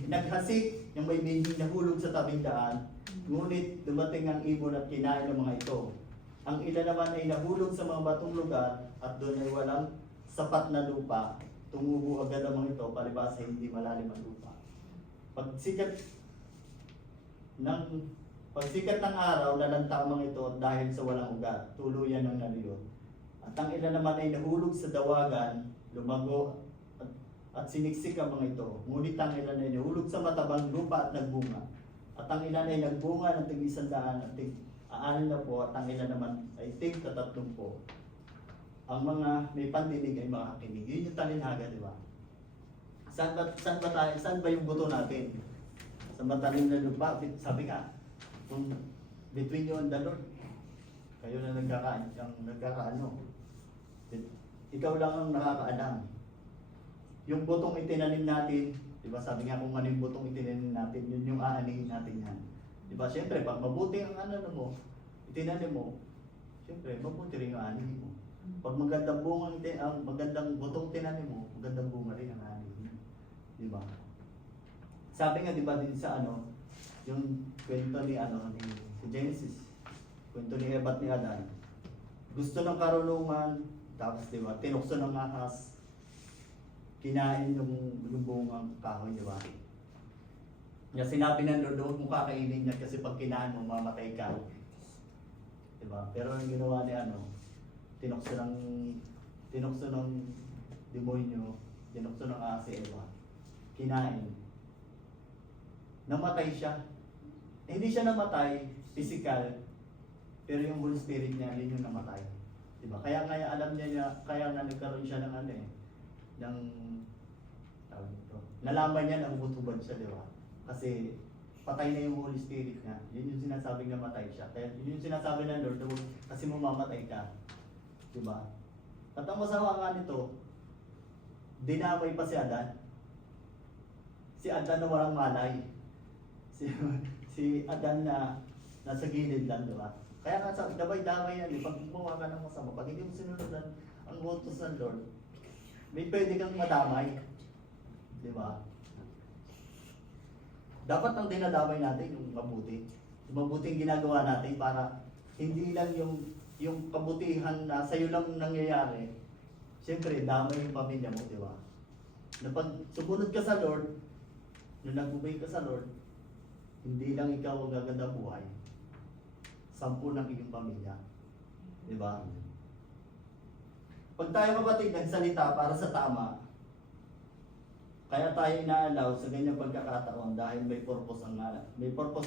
naghasik yung may binding nahulog sa tabing daan, ngunit dumating ang ibon at kinain ng mga ito. Ang ilan naman ay nahulog sa mga batong lugar at doon ay walang sapat na lupa. Tumubo agad ang mga ito, palibhasa hindi malalim ang lupa. Pagsikat ng araw, nalanta ang mga ito dahil sa walang ugat, tuluyan ng naliyot. At ang ilan naman ay nahulog sa dawagan, lumago at siniksik ang mga ito. Ngunit ang ilan ay nahulog sa matabang lupa at nagbunga. At ang ilan ay nagbunga ng tig-100 at tig-60 at ang ilan naman ay tig-30. Ang mga may pandinig ay makakinig. Yun yung talinhaga, di ba? Saan ba yung buto natin? Sa matalim na lupa, sabi nga, kung between you and the Lord, kayo na nagkakaano. Ikaw lang ang nakakaalam. Yung butong itinanim natin, di ba sabi nga kung ano yung butong itinanim natin, yun yung aanihin natin yan. Di ba, siyempre, pag mabuti ang ano mo, itinanim mo, siyempre, mabuti rin yung aanihin mo. Pag magandang bunga, ang magandang butong tinanim mo, magandang bunga rin ang aanihin mo. Di ba? Sabi nga, di ba, din sa ano, yung kwento ni si Genesis, kwento ni Eva at ni Adan, gusto ng karunungan, tapos di ba, tinukso ng ahas, kinain yung bungang kahoy, di ba? Kaya sinabi ng Lord, huwag mo kakainin niya kasi pag kinain mo, mamatay ka. Di ba? Pero ang ginawa ni tinukso ng demonyo, tinukso ng ahas si Eva, kinain. Namatay siya. Hindi siya namatay physical, pero yung Holy Spirit niya, yun yung namatay. Diba? Kaya alam niya, kaya nga nagkaroon siya ng tawag nito. Nalaman niya na hubot-hubad siya, di ba? Kasi patay na yung Holy Spirit niya. Yun yung sinasabing namatay siya. Kaya yun yung sinasabi ng Lord, kasi mamamatay ka. Di ba? At ang masama nga nito, dinamay pa si Adan. Si Adan na walang malay. Si Adan na nasa gilid lang, di ba? Kaya nga sabi, damay-damay yan. Pag gumawa ka ng masama, pag hindi mo sinunod ang utos ng Lord, may pwede kang madamay. Di ba? Dapat ang dinadamay natin yung mabuti. Yung mabuting ginagawa natin para hindi lang yung kabutihan na sa'yo lang nangyayari. Siyempre, damay yung pamilya mo, di ba? Na pag sumunod ka sa Lord, nung nag-obey ka sa Lord, hindi lang ikaw ang gaganda buhay. 10 ng iyong pamilya. Di ba? Pag tayo kapatid nagsalita para sa tama, kaya tayo inaalaw sa ganyang pagkakataon dahil may purpose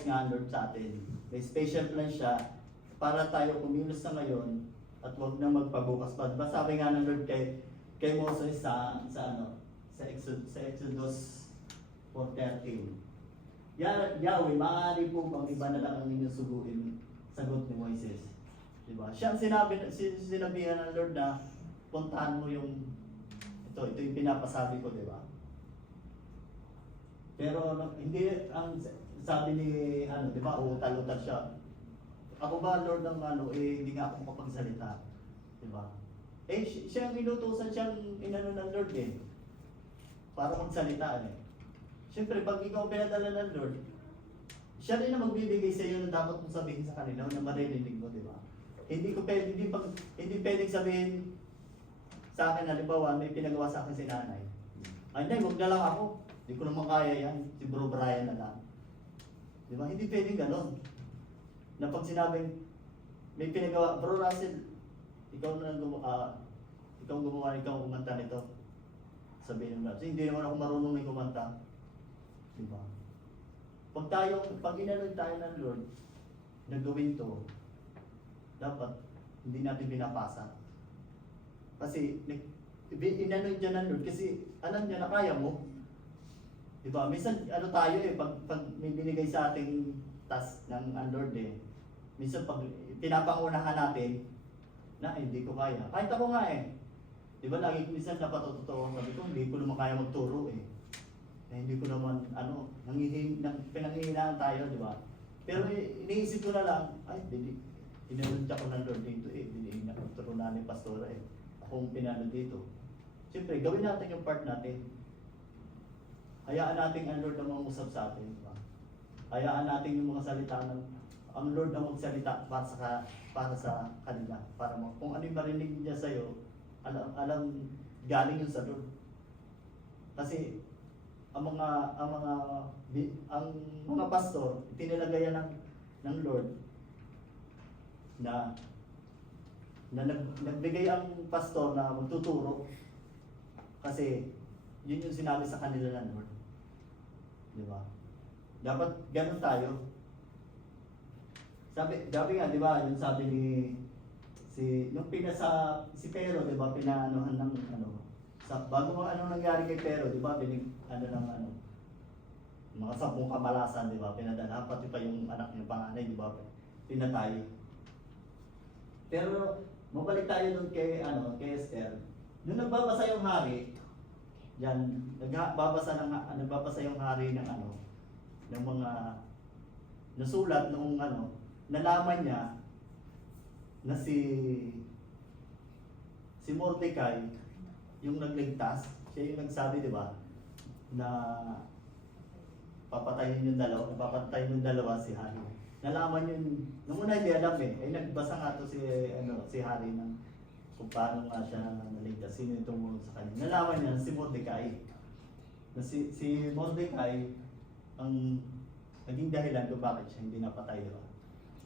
nga ang Lord sa atin. May special plan siya para tayo kumilos sa ngayon at huwag na magpabukas pa. Diba sabi nga ng Lord kay Moses sa Exodus 4:13. Yahweh, maaari po bang iba na lang ang inyong suguin, sagot ni Moises. Diba? Siya ang sinabihan ng Lord na puntahan mo yung ito yung pinapasabi ko, diba? Pero hindi ang sabi ni diba, utal-utal siya. Ako ba Lord ng hindi nga ako makapagsalita. Diba? Siya ang inutusan siyang inano ng Lord para magsalita . Siyempre, pag ikaw pinadala ng Lord, siya rin na magbibigay sa iyo na dapat mong sabihin sa kanila na maririnig mo, di ba? Hindi pwedeng sabihin sa akin, halimbawa, may pinagawa sa akin si nanay. Ay, hindi, huwag na lang ako. Hindi ko naman kaya yan. Si Bro Brian na lang. Di ba? Hindi pwedeng ganon. Na pag sinabing, may pinagawa, Bro Russell, ikaw gumawa, ikaw kumanta nito. Sabihin mo na, hindi naman ako marunong na kumanta. Di ba? Pag inalod tayo ng Lord, na gawin to, dapat hindi natin pinapasa. Kasi inano dyan ng Lord, kasi alam niya na kaya mo. Diba? Minsan ano tayo pag may binigay sa ating task ng Lord minsan pag pinapangunahan natin, na hindi ko kaya. Kahit ako nga Diba lagi ko minsan napatotoo, sabi ko hindi ko naman kaya magturo hindi ko naman pinanghihinaan tayo, di ba? Pero iniisip ko na lang, ay, inalunta ko ng Lord dito pinagturo na ni Pastora akong pinano dito. Siyempre, gawin natin yung part natin. Hayaan natin ang Lord ang mangusap sa atin, di ba? Hayaan natin yung mga salita ang Lord ang magsalita para sa kanila. Kung ano yung marinig niya sa'yo, alam galing yun sa Lord. Kasi ang mga pastor tinilagay ng Lord na nagbigay ang pastor na magtuturo kasi yun yung sinabi sa kanila ng Lord. Di ba? Dapat ganun tayo. Sabi nga, di ba, yung sabi ni si Pero, di ba, pinaanohan ng bago nangyari kay Pero, di ba, mga 10 kamalasan, di ba, pinadala, pati pa yung anak niya panganay, di ba, pinatay. Pero, mabalik tayo doon kay Esther. Nung nagbabasa yung hari, nagbabasa yung hari ng mga nasulat noong nalaman niya na si Mordecai yung nagligtas, siya yung nagsabi, di ba, na papatayin yung dalawa si Hari. Nalaman yun, nung una hindi alam nagbasa nga to si Hari ng kung paano nga siya naligtas, sino yung tumunod sa kanya. Nalaman niya si Mordecai. Na si Mordecai ang naging dahilan kung bakit siya hindi napatay, di ba?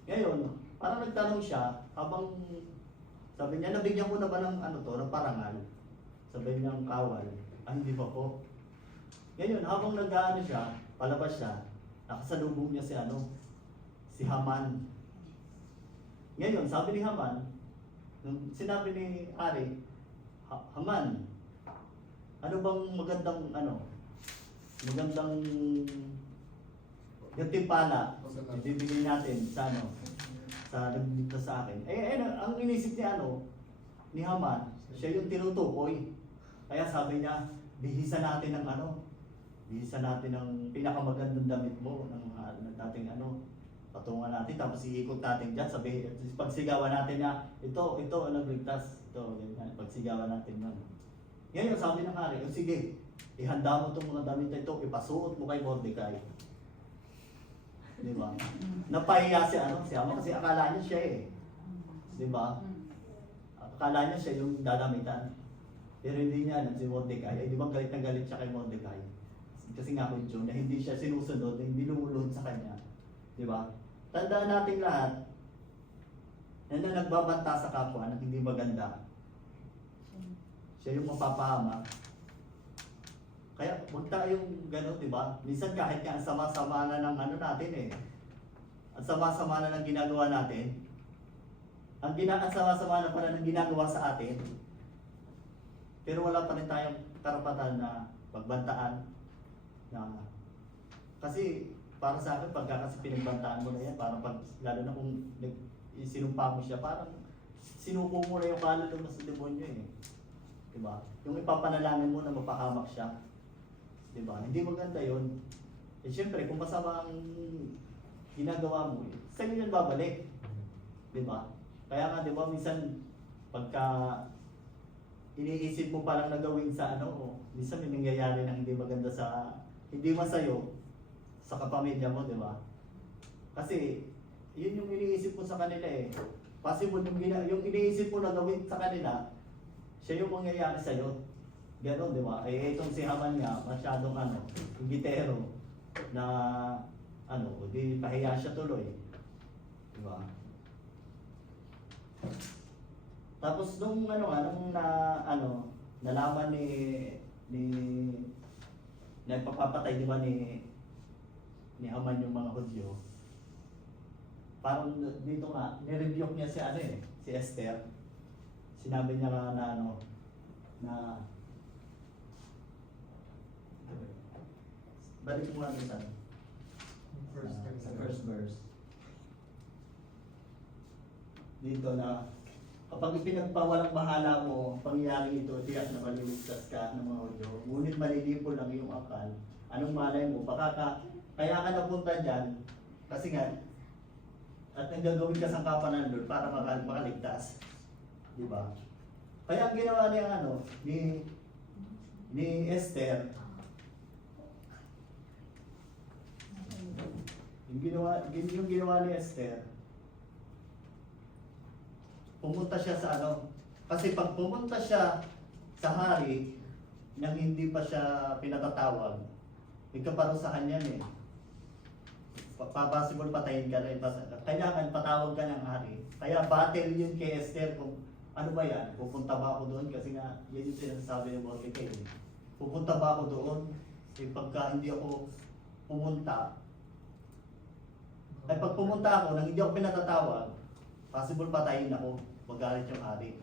Ngayon, parang nagtanong siya, habang sabi niya, nabigyan mo na ba ng ng parangal? Sabi niya ang kawal, hindi pa po. Ngayon, habang siya, palabas siya, nakasalubong niya si Haman. Ngayon, sabi ni Haman, nung sinabi ni Hari, Haman, ano bang magandang gantimpala ibibigay natin sa nagdito sa akin. Ang inisip ni Haman, siya yung tinutukoy. Kaya sabi niya, bihisa natin ng pinakamagandang damit mo ng dating patungan natin, tapos iikot natin dyan, pagsigawan natin na ito ang nagligtas, ganyan, pagsigawan natin nun. Ngayon sabi ng hari, sige, ihanda mo itong mga damit na ito, ipasuot mo kay Mordecai. Di ba? Napahiya si Haman kasi akala niya siya Di ba? Akala niya siya yung dadamitan. Pero hindi niya alam si Mordecai. Di ba galit na galit siya kay Mordecai? Kasi nga kung John, na hindi siya sinusunod, na hindi lumulod sa kanya. Di ba? Tandaan natin lahat na nagbabanta sa kapwa na hindi maganda. Siya yung mapapahama. Kaya huwag tayong gano'n, di ba? Minsan kahit nga ang sama-sama na ng natin ang sama-sama na ng ginagawa natin, ang sama-sama na pala ng ginagawa sa atin, pero wala pa rin tayong karapatan na pagbantaan kasi para sa akin, kasi pinagbantaan mo na yan, parang lalo na kung sinumpa mo siya, parang sinuko mo na yung kaluluwa sa demonyo Diba? Yung ipapanalangin mo na mapahamak siya. Diba? Hindi maganda yun. Siyempre, kung masama ang ginagawa mo, sa'yo yun babalik. Diba? Kaya nga, diba, minsan, pagka iniisip mo palang na gawin sa minsan may nangyayari na hindi maganda sa hindi masayo sa kapamilya mo, di ba? Kasi, yun yung iniisip ko sa kanila eh. Possible yung iniisip mo na gawin sa kanila, siya yung mangyayari sa'yo. Ganon, di ba? Eh, itong si Haman nga, masyadong gitero na di pahiya siya tuloy. Di ba? Tapos nung nalaman ni nagpapapatay, di ba, ni Haman yung mga Hudyo, parang dito nga, nirebuke niya si Esther. Sinabi niya nga na balik mo nga dun sa first verse. Dito na, kapag pinagpawalang bahala mo, pangyayari ito, tiyak na maliligtas ka ng mga Hudyo. Ngunit malilipo lang yung akal. Anong malay mo? Kaya ka napunta dyan, kasi nga, at nanggagawin ka sa kapanan para makaligtas. Di ba? Kaya ang ginawa niya ni Esther, yung ginawa ni Esther, pumunta siya sa kasi pag pumunta siya sa hari nang hindi pa siya pinatatawag, ikaparusahan yan eh. Possible patayin ka na. Kailangan patawag ka ng hari. Kaya battle yun kay Esther kung ano ba yan, pupunta ba ako doon? Kasi nga, yan yung sinasabi ng Mordecai. Pupunta ba ako doon? Eh pagka hindi ako pumunta, ay pag pumunta ako, nang hindi ako pinatatawag, possible patayin ako, magalit yung hari.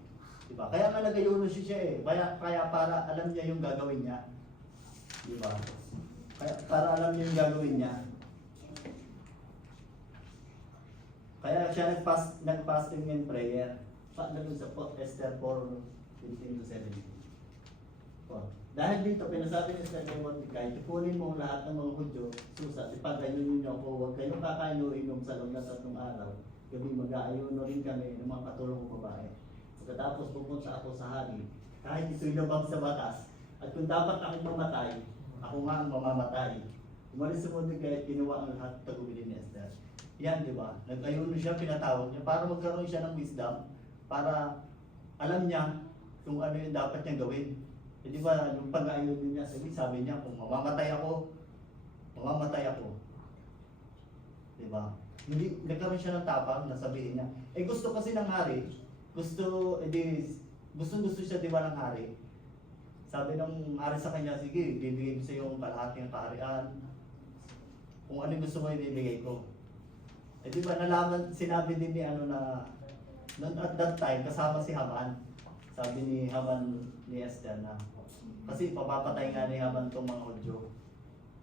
Diba? Kaya nga nagayuno siya eh. Kaya para alam niya yung gagawin niya. Diba? Kaya para alam niya yung gagawin niya. Kaya siya nag-fasting and prayer. Nandun sa Esther 4:15-17. Dahil dito, pinasabi ni Esther kay Mordecai, ipunin mo ang lahat ng mga Hudyo, susa, ipag-ayunin niyo ako, huwag kayong kakain o inom sa loob na 3 araw. Gabi mag-aayuno rin kami ng mga katulong kong babae. Pagkatapos pupunta ako sa hari, kahit ito'y labag sa batas, at kung dapat akong mamatay, ako nga ang mamamatay. Umalis si Mordecai at ginawa ang lahat tagubili ni Esther. Yan, di ba? Nag-ayuno siya, pinatawag niya para magkaroon siya ng wisdom, para alam niya kung ano yung dapat niyang gawin. E di ba, yung pag-ayuno niya, sabi niya, kung mamamatay ako. Di ba? Hindi, nagkaroon siya ng tapang na sabihin niya. Eh gusto kasi ng hari, gusto siya, di ba, ng hari. Sabi ng hari sa kanya, sige, bibigay ko sa iyo ang kalahati ng kaharian. Kung ano gusto mo, ibibigay ko. Eh di ba, sinabi din ni at that time, kasama si Haman. Sabi ni Haman ni Esther na, kasi papapatay nga ni Haman itong mga Hudyo.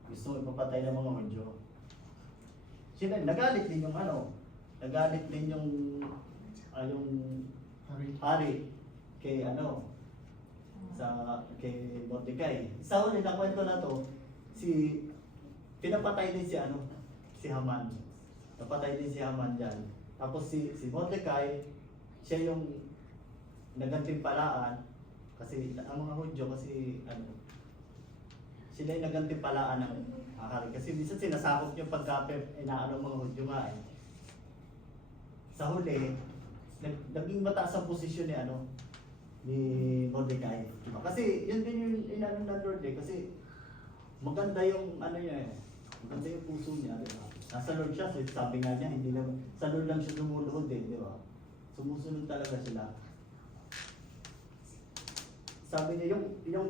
Gusto mo ipapatay ng mga Hudyo. Sila, nagalit din yung hari kay kay Mordecai. Sa huli na kwento na to, pinapatay din si Haman. Napatay din si Haman dyan. Tapos si Mordecai, siya yung nagantimpalaan kasi ang mga Hudyo sila yung nagantimpalaan ng hari. Kasi minsan sinasakop yung inaano mga Hudyo nga eh. Sa huli, naging mataas ang posisyon ni Mordecai. Kasi yun din yung inano ng Lord eh. Kasi maganda yung niya eh. Maganda yung puso niya, di ba? Nasa Lord siya, sabi nga niya, hindi lang, sa Lord lang siya lumuluhod eh, di ba? Sumusunod talaga sila. Sabi niya, yung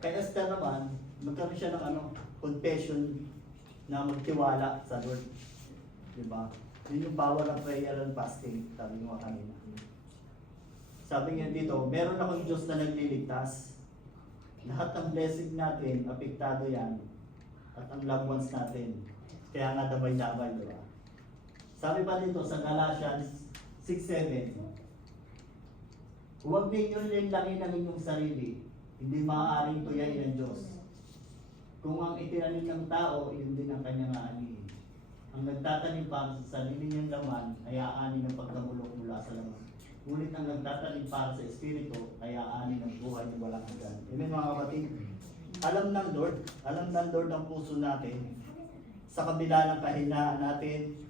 kay Esther naman, magkaroon siya ng confession na magtiwala sa Lord. Diba? Yun yung power of prayer and fasting, sabi nga kanina. Sabi niya dito, meron akong Diyos na nagliligtas. Lahat ng blessing natin, apektado yan. At ang loved ones natin. Kaya nga damay-damay, diba? Sabi pa dito sa Galatians 6:7, huwag ninyong linlangin ang inyong sarili, hindi maaaring tuyain ng Diyos. Kung ang itinanim ng tao, yun din ang kanyang aanihin. Ang nagtatanim para sa sarili niyang laman, ay aanin ng pagkamulong mula sa laman. Ngunit ang nagtatanim para sa Espiritu, ay aanin ng buhay na walang hanggan. Amen mga kapatid? alam ng Lord ang puso natin. Sa kabila ng kahinaan natin,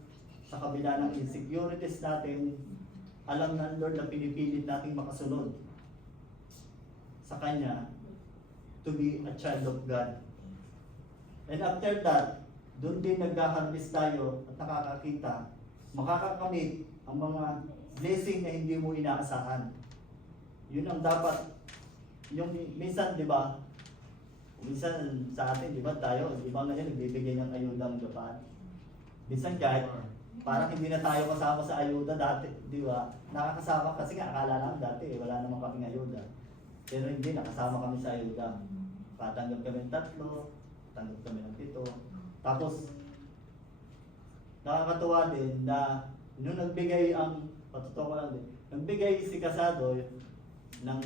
sa kabila ng insecurities natin, alam ng Lord na pinipilit natin makasunod sa Kanya to be a child of God. And after that, doon din nag-harvest tayo at nakakakita, makakakamit ang mga blessing na hindi mo inaasahan. Yun ang dapat, yung minsan, di ba, minsan sa atin, di ba tayo, di ba ngayon nagbibigay ng ayuda ng Japan. Minsan kahit parang hindi na tayo kasama sa ayuda dati, di ba? Nakakasama kasi nga akala namin dati wala namang kaming ayuda. Pero hindi, nakasama kami sa ayuda. Patanggap kami ng 3, tanggap kami ng 7. Tapos, nakakatuwa din na nung nagbigay ang, patutuwa ko lang din, nagbigay si Casado ng,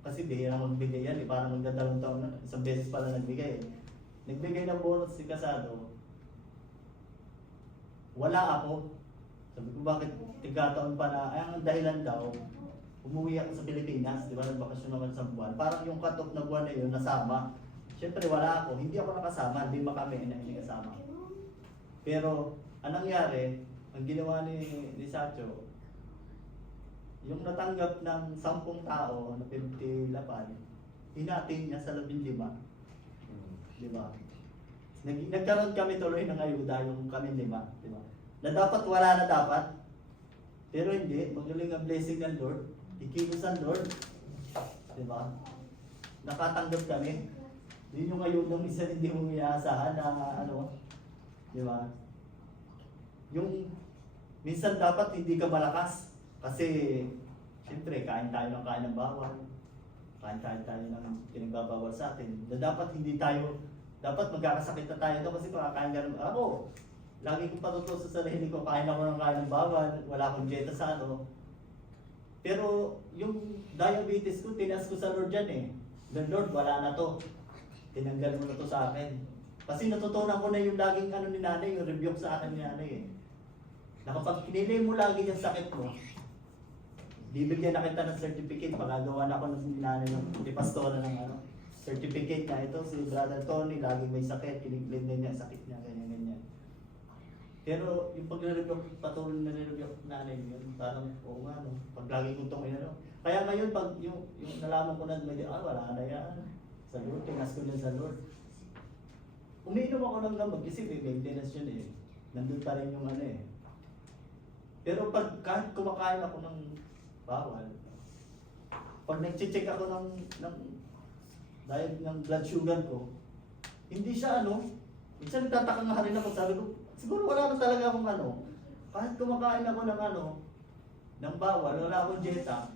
kasi bihira magbigay yan parang magdadalawang taon na, isang beses pala nagbigay Nagbigay ng bonus si Casado, wala ako. Sabi ko bakit tigataon pa na, ay ang dahilan daw, umuwi ako sa Pilipinas, di ba nagbakasyon ako sa buwan. Parang yung cut-off na buwan na yun, nasama. Siyempre wala ako, hindi ako nakasama, hindi kami na hindi kasama. Pero, anong nangyari, ang ginawa ni Sacho, yung natanggap ng 10 tao na 50 lapan, hinatin niya sa 15. Di ba? Nagkaroon kami tuloy ng ayuda yung kami 5, di ba? Na dapat wala na dapat. Pero hindi, magaling ang blessing ng Lord. Ikilos ang Lord. Di ba? Nakatanggap kami. Yun yung ayudang minsan hindi mo inaasahan na ano, di ba? Yung minsan dapat hindi ka malakas. Kasi, siyempre, kain tayo ng kain ng bawal. Kain tayo ng pinagbabawal sa atin. Na dapat hindi tayo, dapat magkakasakit na tayo doon kasi makakain ka ng, ako, lagi kong patutuso sa sarili ko, kain ako ng kain ng bawal, wala akong dieta sa ano. Pero, yung diabetes ko, tinas ko sa Lord yan eh. The Lord, wala na to. Tinanggal mo na to sa akin. Kasi natutunan ko na yung laging ano ni nanay, yung rebuke sa akin ni nanay eh. Na kapag kinilay mo lagi yung sakit mo, bibigyan na kita ng certificate, pagagawa na ako ng nanay ng pastora ng ano, certificate na ito, si Brother Tony, lagi may sakit, kiniklaim na niya, sakit niya, ganyan. Pero yung pag-rebuke, patuloy na rebuke nanay yun, parang, oo nga no, pag lagi kong itong ano. Kaya ngayon, pag yung nalaman ko na, wala na yan, sa Lord, tinas ko na sa Lord. Umiinom ako ng gamot, kasi may maintenance yun eh, nandun pa rin yung ano eh. Pero pag kahit kumakain ako ng bawal, pag nag-check ako dahil ng blood sugar ko, hindi siya ano, minsan nagtataka nga rin ako, sabi ko, siguro wala na talaga akong ano, kahit kumakain ako ng ano, ng bawal, wala akong dieta,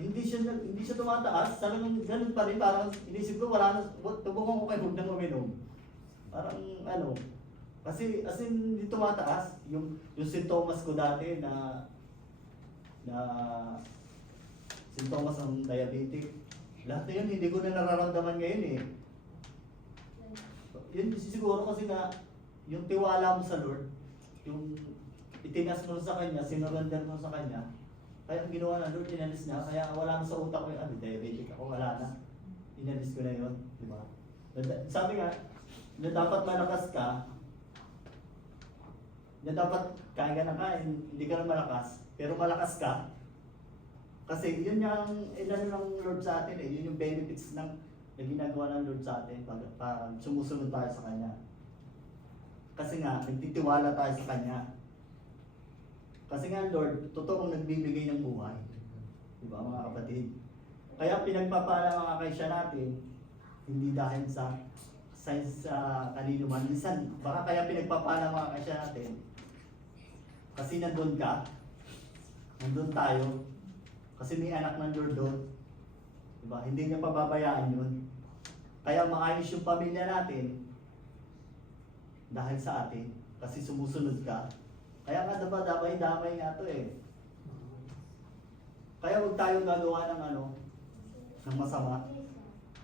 hindi siya tumataas, sabi ko ganun pa rin, parang inisip ko wala na, tubukan ko kayo, huwag nang uminom. Parang ano, kasi as in hindi tumataas yung sintomas ko dati na sintomas ng diabetic. Lahat na yun hindi ko na nararamdaman ngayon eh. Yun siguro kasi nga yung tiwala mo sa Lord, yung itinas mo sa Kanya, sinurrender mo sa Kanya, kaya ang ginawa ng Lord, inalis na, kaya wala na sa utak ko yung diabetic ako, wala na. Inalis ko na yun, di ba? Sabi nga, na dapat malakas ka, na dapat kain ka na kain, hindi ka na malakas, pero malakas ka. Kasi yun yung inano ng Lord sa atin eh, yun yung benefits na ginagawa ng Lord sa atin pag sumusunod tayo sa Kanya. Kasi nga, nagtitiwala tayo sa Kanya. Kasi nga Lord, totoong nagbibigay ng buhay. Diba mga kapatid? Kaya pinagpapala mga kaisya natin, hindi dahil sa kanino man. Minsan, baka kaya pinagpapala mga kaisya natin, kasi nandun ka, nandun tayo, kasi may anak ng Lord doon. Diba? Hindi niya pababayaan yun. Kaya maayos yung pamilya natin dahil sa atin. Kasi sumusunod ka. Kaya nga diba, damay nga to eh. Kaya huwag tayong gagawa ng ng masama.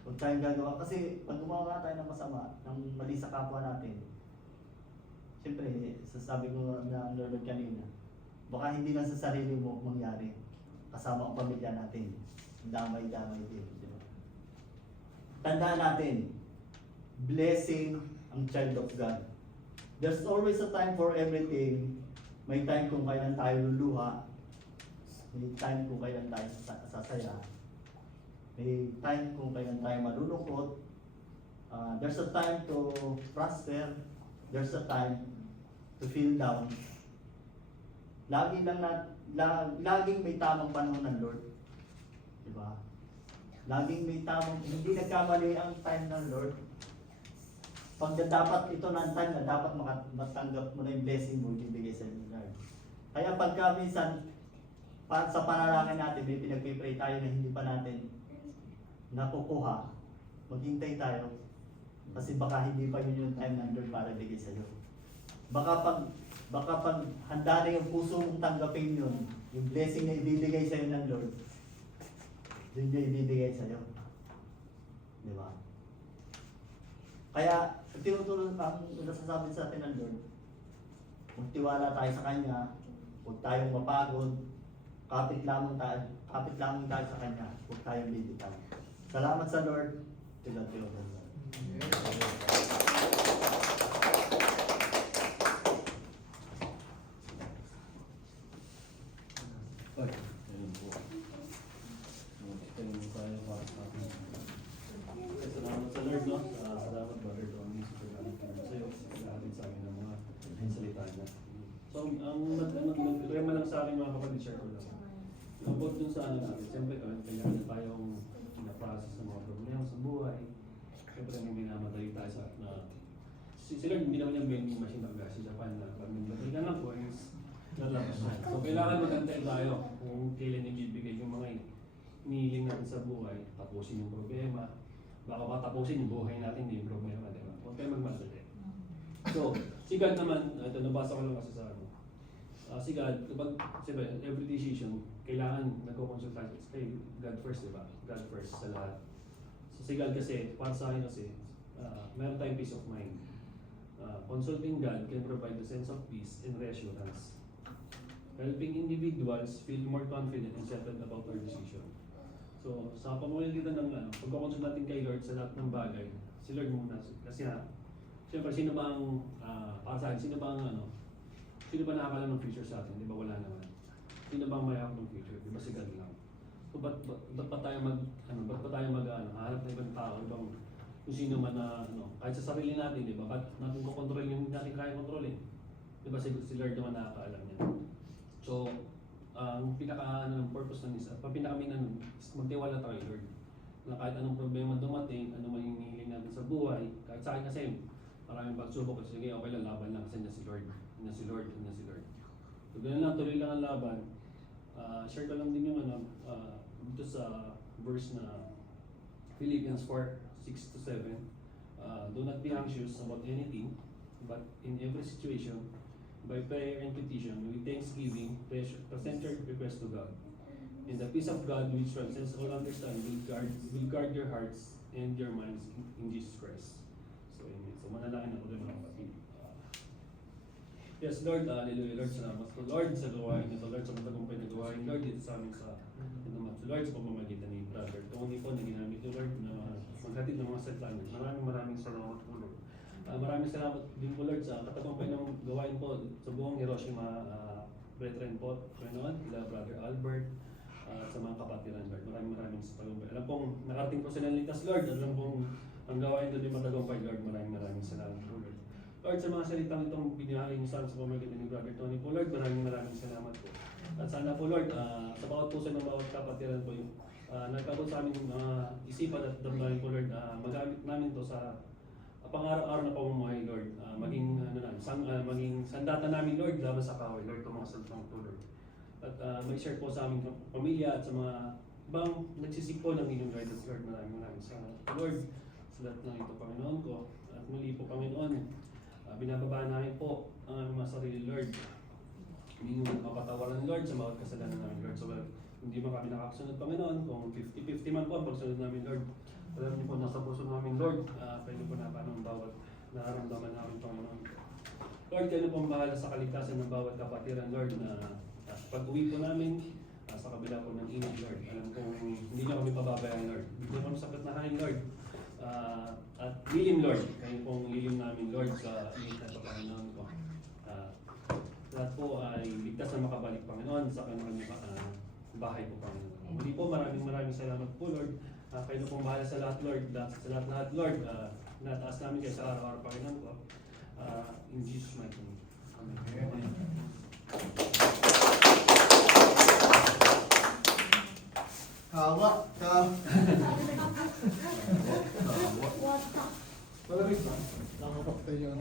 Huwag tayong gagawa. Kasi pag gumawa tayo ng masama, ng mali sa kapwa natin, siyempre, sasabi ko na Lord kanina, baka hindi lang sa sarili mo mangyari. Kasama ang pamilya natin. Damay-damay din. Diba? tandaan natin, blessing ang child of God. There's always a time for everything. May time kung kailan tayo luluha. May time kung kailan tayo sasaya. May time kung kailan tayo malulungkot. There's a time to prosper. There's a time to feel down. Laging may tamang panahon ng Lord. Diba? Laging may tamang, hindi nagkamali ang time ng Lord. Pag dapat ito na ang time na dapat matanggap mo na yung blessing mo, ibibigay sa inyo Lord. Kaya pagka minsan, sa panalangin natin, may pinag-pray tayo na hindi pa natin nakukuha, maghintay tayo. Kasi baka hindi pa yun yung time ng Lord para ibigay sa iyo. Baka pag handa na yung puso mong tanggapin yun, yung blessing na ibibigay sa iyo ng Lord, yun yung ibibigay sa iyo. Di ba? Kaya, tinutulong ang nasasabi sa atin ng Lord, magtiwala tayo sa Kanya, huwag tayong mapagod, kapit lamang tayo sa Kanya, huwag tayong bibitaw. Salamat sa Lord. Tigal tayo sa Lord. Ay, ayun po. Ayun tayo para sa atin. Okay, salamat sa Lord, no? Salamat, Brother Tony, sa pagkakalip namin sa'yo, sa pagkakalip sa akin ng mga salita niya. So, ang nag-rema lang sa akin mga kapatid, share ko lang. About dun sa ano natin, siyempre kailangan tayong na-process ng mga problema sa buhay. Siyempre may minamatay tayo sa si Lord, hindi naman yung vending machine ng gas sa Japan na pag minatay ka ng coins, lalabas na. So kailangan magantay tayo kung kailan ibibigay yung mga inihiling natin sa buhay, tapusin yung problema. Baka tapusin yung buhay natin, hindi yung problema, di ba? Huwag tayo magmadali. So, si God naman, ito nabasa ko lang kasi sa ano. Si God, kapag, siyempre, every decision, kailangan nagko-consultation kay God first, di ba? God first sa lahat. So si God kasi, para sa akin kasi, meron tayong peace of mind. Consulting God can provide a sense of peace and reassurance, helping individuals feel more confident and settled about their decision. So, sa pamamagitan ng pagkakonsult natin kay Lord sa lahat ng bagay, si Lord muna. Kasi siyempre, sino ba ang, para sa akin, sino ba nakakaalam ng future sa atin? Di ba wala naman? Sino ba ang mayroon ng future? Di ba si God lang? So, ba't pa tayo hahanap ng ibang tao, ibang kung sino man na, kahit sa sarili natin, di ba? Ba't natin kukontrol yung natin kaya kontrolin? Di ba si Lord naman nakakaalam niya? So, ang purpose ng isa, pinaka-main is magtiwala tayo kay Lord. Na kahit anong problema dumating, ano man yung hinihiling natin sa buhay, kahit sa akin kasi, maraming pagsubok kasi sige, okay lang, laban lang kasi na si Lord. So, ganun lang, tuloy lang ang laban. Share ko lang din yung dito sa verse na Philippians 4:6-7. Do not be anxious about anything, but in every situation, by prayer and petition, with thanksgiving, present your request to God. And the peace of God, which transcends all understanding, will guard your hearts and your minds in Jesus Christ. So, amen. So, manalangin ako rin mga kapatid. Yes, Lord, hallelujah, Lord, salamat ko, Lord, sa gawain nito, Lord, sa matagumpay na gawain, Lord, dito sa amin sa naman, so, Lord, sa pamamagitan ni Brother Tony po, na ginamit ni Lord, na maghatid ng mga salita niyo. Maraming salamat po, Lord. Maraming salamat din po, Lord, sa katagumpay ng gawain po sa buong Hiroshima, brethren po, Panginoon, kila Brother Albert, at sa mga kapatiran, Lord. Maraming sa tagumpay. Alam pong nakarating po sila ng ligtas, Lord. Alam pong ang gawain doon din matagumpay, Lord. Maraming salamat po, Lord. Lord, sa mga salitang itong binahagi niyo sa pamamagitan ni Brother Tony po, Lord, maraming salamat po. At sana po, Lord, sa bawat puso ng bawat kapatiran po, nagkabot sa amin yung mga isipan at damdamin po, Lord, magamit namin to sa pang-araw-araw na pamumuhay, Lord. Maging sandata namin, Lord, laban sa kaway, Lord, itong mga salitang po, Lord. At may share po sa aming pamilya at sa mga ibang nagsisik po ng inyong guidance, Lord. Maraming salamat, Lord, sa lahat ng ito, Panginoon ko. At muli po, Panginoon, binababa namin po ang mga sarili, Lord. Hindi mo mapatawaran, Lord, sa mga kasalanan namin, Lord. So, hindi mo kami nakakasunod, Panginoon. Kung 50-50 man po ang pagsunod namin, Lord. Alam niyo po, nasa puso namin, Lord. Pwede po na paano ang bawat nararamdaman namin, Panginoon. Lord, kayo pong bahala sa kaligtasan ng bawat kapatiran, Lord, na pag-uwi po namin, sa kabila po ng init, Lord. Alam kong hindi niyo kami pababayaan, Lord. Bigyan kami sa na hangin, Lord. At lilim Lord, kayo pong lilim namin Lord sa imitan sa Panginoon ko. Lahat po ay ligtas na makabalik Panginoon sa kanyang bahay po Panginoon. Muli po maraming salamat po Lord. Kayo na pong bahala sa lahat Lord. Sa lahat Lord, nataas namin kayo sa araw-araw Panginoon ko. In Jesus' mighty name. Amen. Hawa ka. Malamig ba? Ayun.